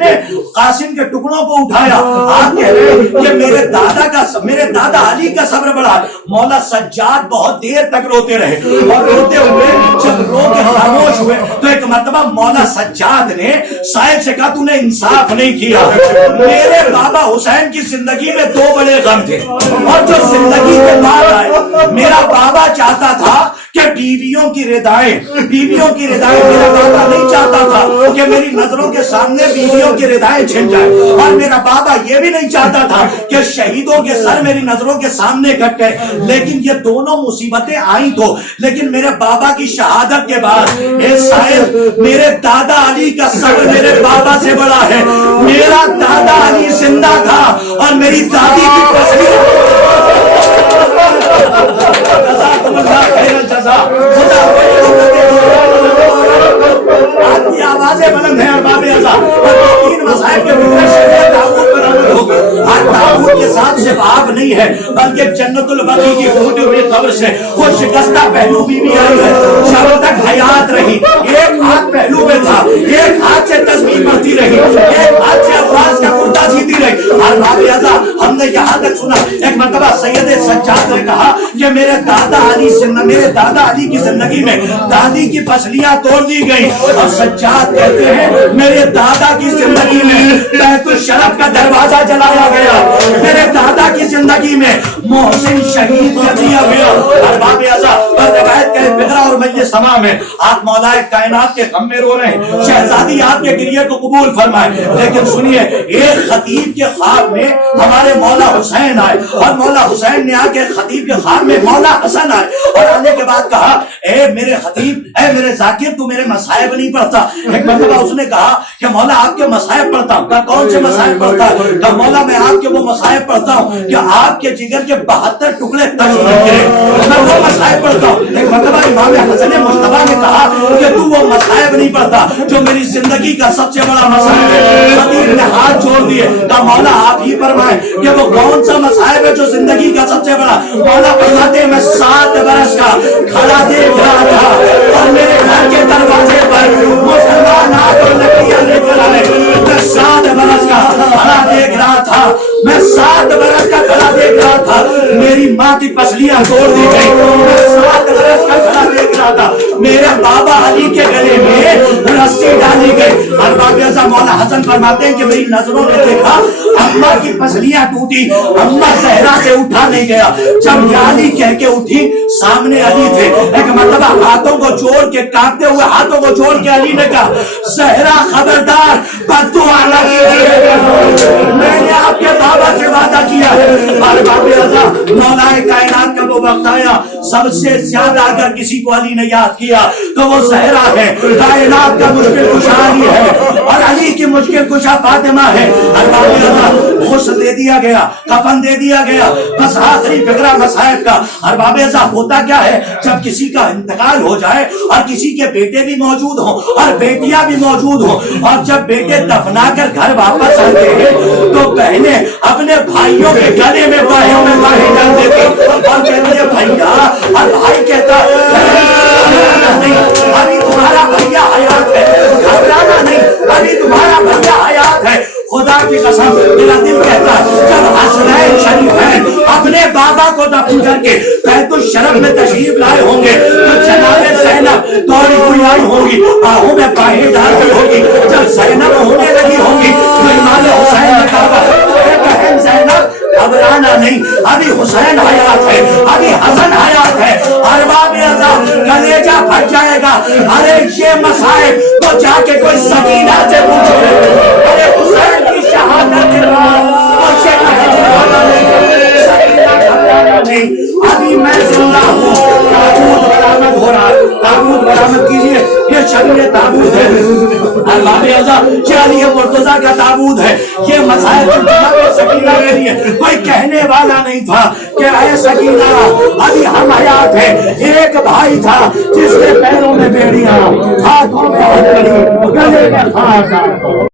نے قاسم کے ٹکڑوں کو اٹھایا. آپ کہہ رہے ہیں کہ میرے دادا علی کا صبر بڑا. مولا سجاد بہت دیر تک روتے رہے اور روتے ہوئے جب رو کے خاموش ہوئے تو ایک مرتبہ مولا سجاد نے سائل سے کہا تو نے انصاف نہیں کیا, میرے بابا حسین کی زندگی میں 2 بڑے غم تھے اور جو زندگی کے بعد آئے. میرا بابا چاہتا تھا کہ بیویوں کی ردائیں میرا بابا نہیں چاہتا تھا کہ میری نظروں کے سامنے بیویوں کی ردائیں چھن جائیں, اور میرا بابا یہ بھی نہیں چاہتا تھا کہ شہیدوں کے سر میری نظروں کے سامنے کٹ گئے. لیکن یہ دونوں مصیبتیں آئی تو, لیکن میرے بابا کی شہادت کے بعد اے سائل میرے دادا علی کا صبر میرے بابا سے بڑا ہے. میرا دادا علی زندہ تھا اور میری دادی کی آپ کی آوازیں بلند ہیں ارباب اعضاء, اور 3 مصائب کے فکر شریعت داؤد پر عمل ہوگا. آج داؤد کے ساتھ صرف آپ نہیں ہے بلکہ جنت البقیع کی ٹوٹی ہوئی قبر سے وہ شکستہ پہلو بیوی آئی ہے. جب تک حیات رہی ایک ہاتھ پہلو میں تھا, ایک ہاتھ سے تسبیح پڑھتی رہی, ایک ہاتھ سے عباس کا کرتا سیدھی رہی. ارباب اعضاء ہم نے یہاں تک سنا ایک مرتبہ سید سجاد نے کہا کہ میرے دادا علی کی زندگی میں دادی کی پسلیاں توڑ دی گئی, اور سجاد کہتے ہیں میرے دادا کی زندگی میں بیت الشرف کا دروازہ جلایا گیا, میرے دادا کی زندگی میں محسن شہید کر دیا گیا. ارباب اعضاء روایت کا فقرہ اور مجلس سما میں آپ مولا کائنات کے غم میں رو رہے ہیں, شہزادی آپ کے گریے کو قبول فرمائے. لیکن سنیے ایک خطیب کے خواب میں ہمارے مولا حسین آئے, اور مولا حسین نے آ کے خطیب کے خواب میں مولا حسن آئے, اور آنے کے بعد کہا اے میرے خطیب, اے میرے ذاکر تو میرے مصائب نہیں پڑھتا. ایک مرتبہ اس نے کہا کہ مولا آپ کے مصائب پڑھتا ہوں. کہا کون سے مصائب پڑھتا ہے؟ کہا مولا میں آپ کے وہ مصائب پڑھتا ہوں کہ آپ کے جگر کے 72 ٹکڑے تک گرے, میں وہ مصائب پڑھتا ہوں. ایک مرتبہ امام حسن مجتبی نے کہا کہ تو وہ مصائب نہیں پڑھتا جو میری زندگی کا سب سے بڑا مصائب ہے. خطیب نے ہاتھ جوڑ دیے, کہا مولا آپ ہی فرمائیں کہ وہ کون سا مصائب ہے جو زندگی کا سب سے بڑا. مولا فرماتے میں 7 برس کا کھڑا دیکھ رہا تھا اور میرے گھر کے دروازے پر مسلمان آ کر لکڑیاں لے کر آئے. میں 7 برس کا کھڑا دیکھ رہا تھا, میں 7 برس کا کھڑا دیکھ رہا تھا, میری ماں کی پسلیاں توڑ دی گئی. میں 7 برس کا کھڑا دیکھ رہا تھا, میرے بابا علی کے گلے میں رسی ڈالی گئی. ارباب اعضاء مولا حسن فرماتے ہیں کہ میری نظروں نے دیکھا اماں کی پسلیاں ٹوٹی, اماں زہرا سے اٹھا نہیں گیا. جب یا علی کہہ کے اٹھی سامنے علی تھے. ایک مرتبہ ہاتھوں کو جوڑ کے, کانپتے ہوئے ہاتھوں کو جوڑ کے علی نے کہا زہرا خبردار بددعا نہ کیجیے, میں نے آپ کے بابا سے وعدہ کیا ہے. ارباب اعضاء مولا کائنات کا وہ وقت آیا سب سے زیادہ اگر کسی کو علی نے یاد کیا تو وہ زہرا ہے، کائنات کا مشکل کشا علی ہے، اور علی کی مشکل کشا فاطمہ ہے۔ غسل دے دیا گیا، کفن دے دیا گیا، بس آخری فکرہ مصائب کا۔ ارباب ازا ہوتا کیا ہے جب کسی کا انتقال ہو جائے اور کسی کے بیٹے بھی موجود ہوں اور بیٹیاں بھی موجود ہوں، اور جب بیٹے دفنا کر گھر واپس آتے ہیں تو بہنیں اپنے بھائیوں کے گلے میں باہوں میں باہیں ڈال دیتے اور کہتے ہیں بھیا، اور بھائی کہتا نہیں ابھی تمہارا بھیا حیات ہے، گھبرانا نہیں ابھی تمہارا بھیا حیات ہے۔ خدا کی قسم میرا دل کہتا ہے جب حسنین شریفین اپنے بابا کو دفن کر کے بیت الشرف میں تشریف لائے ہوں گے تو جناب زینب دوڑی ہوئی آئی ہوں گی، باہوں میں باہیں ڈالتی ہوگی۔ جب زینب ہونے لگی ہوں گی تو امام حسین نے کہا اے بہن زینب گھبرانا نہیں ابھی حسین حیات ہے، ابھی حسن حیات ہے۔ ارباب ازا کلیجہ پھٹ جائے گا، ارے یہ مسائب تو جا کے کوئی سکینہ سے پوچھو، ارے حسین کی شہادت کے بعد اور یہ کہنے والا نہیں سکینہ گھبرانا نہیں ابھی میں زندہ ہوں۔ تابوت برآمد ہو رہا ہے، تابوت برآمد کیجئے، یہ شبیہ تابوت ہے، ارباب ازا یہ علی مرتضیٰ کا تابوت ہے۔ یہ مسائل جناب سکینہ کے لیے کوئی کہنے والا نہیں تھا کہ اے سکینہ ابھی ہم حیات ہیں۔ ایک بھائی تھا جس کے پیروں میں بیڑیاں، ہاتھوں میں ہتھیلی، گلے میں خاص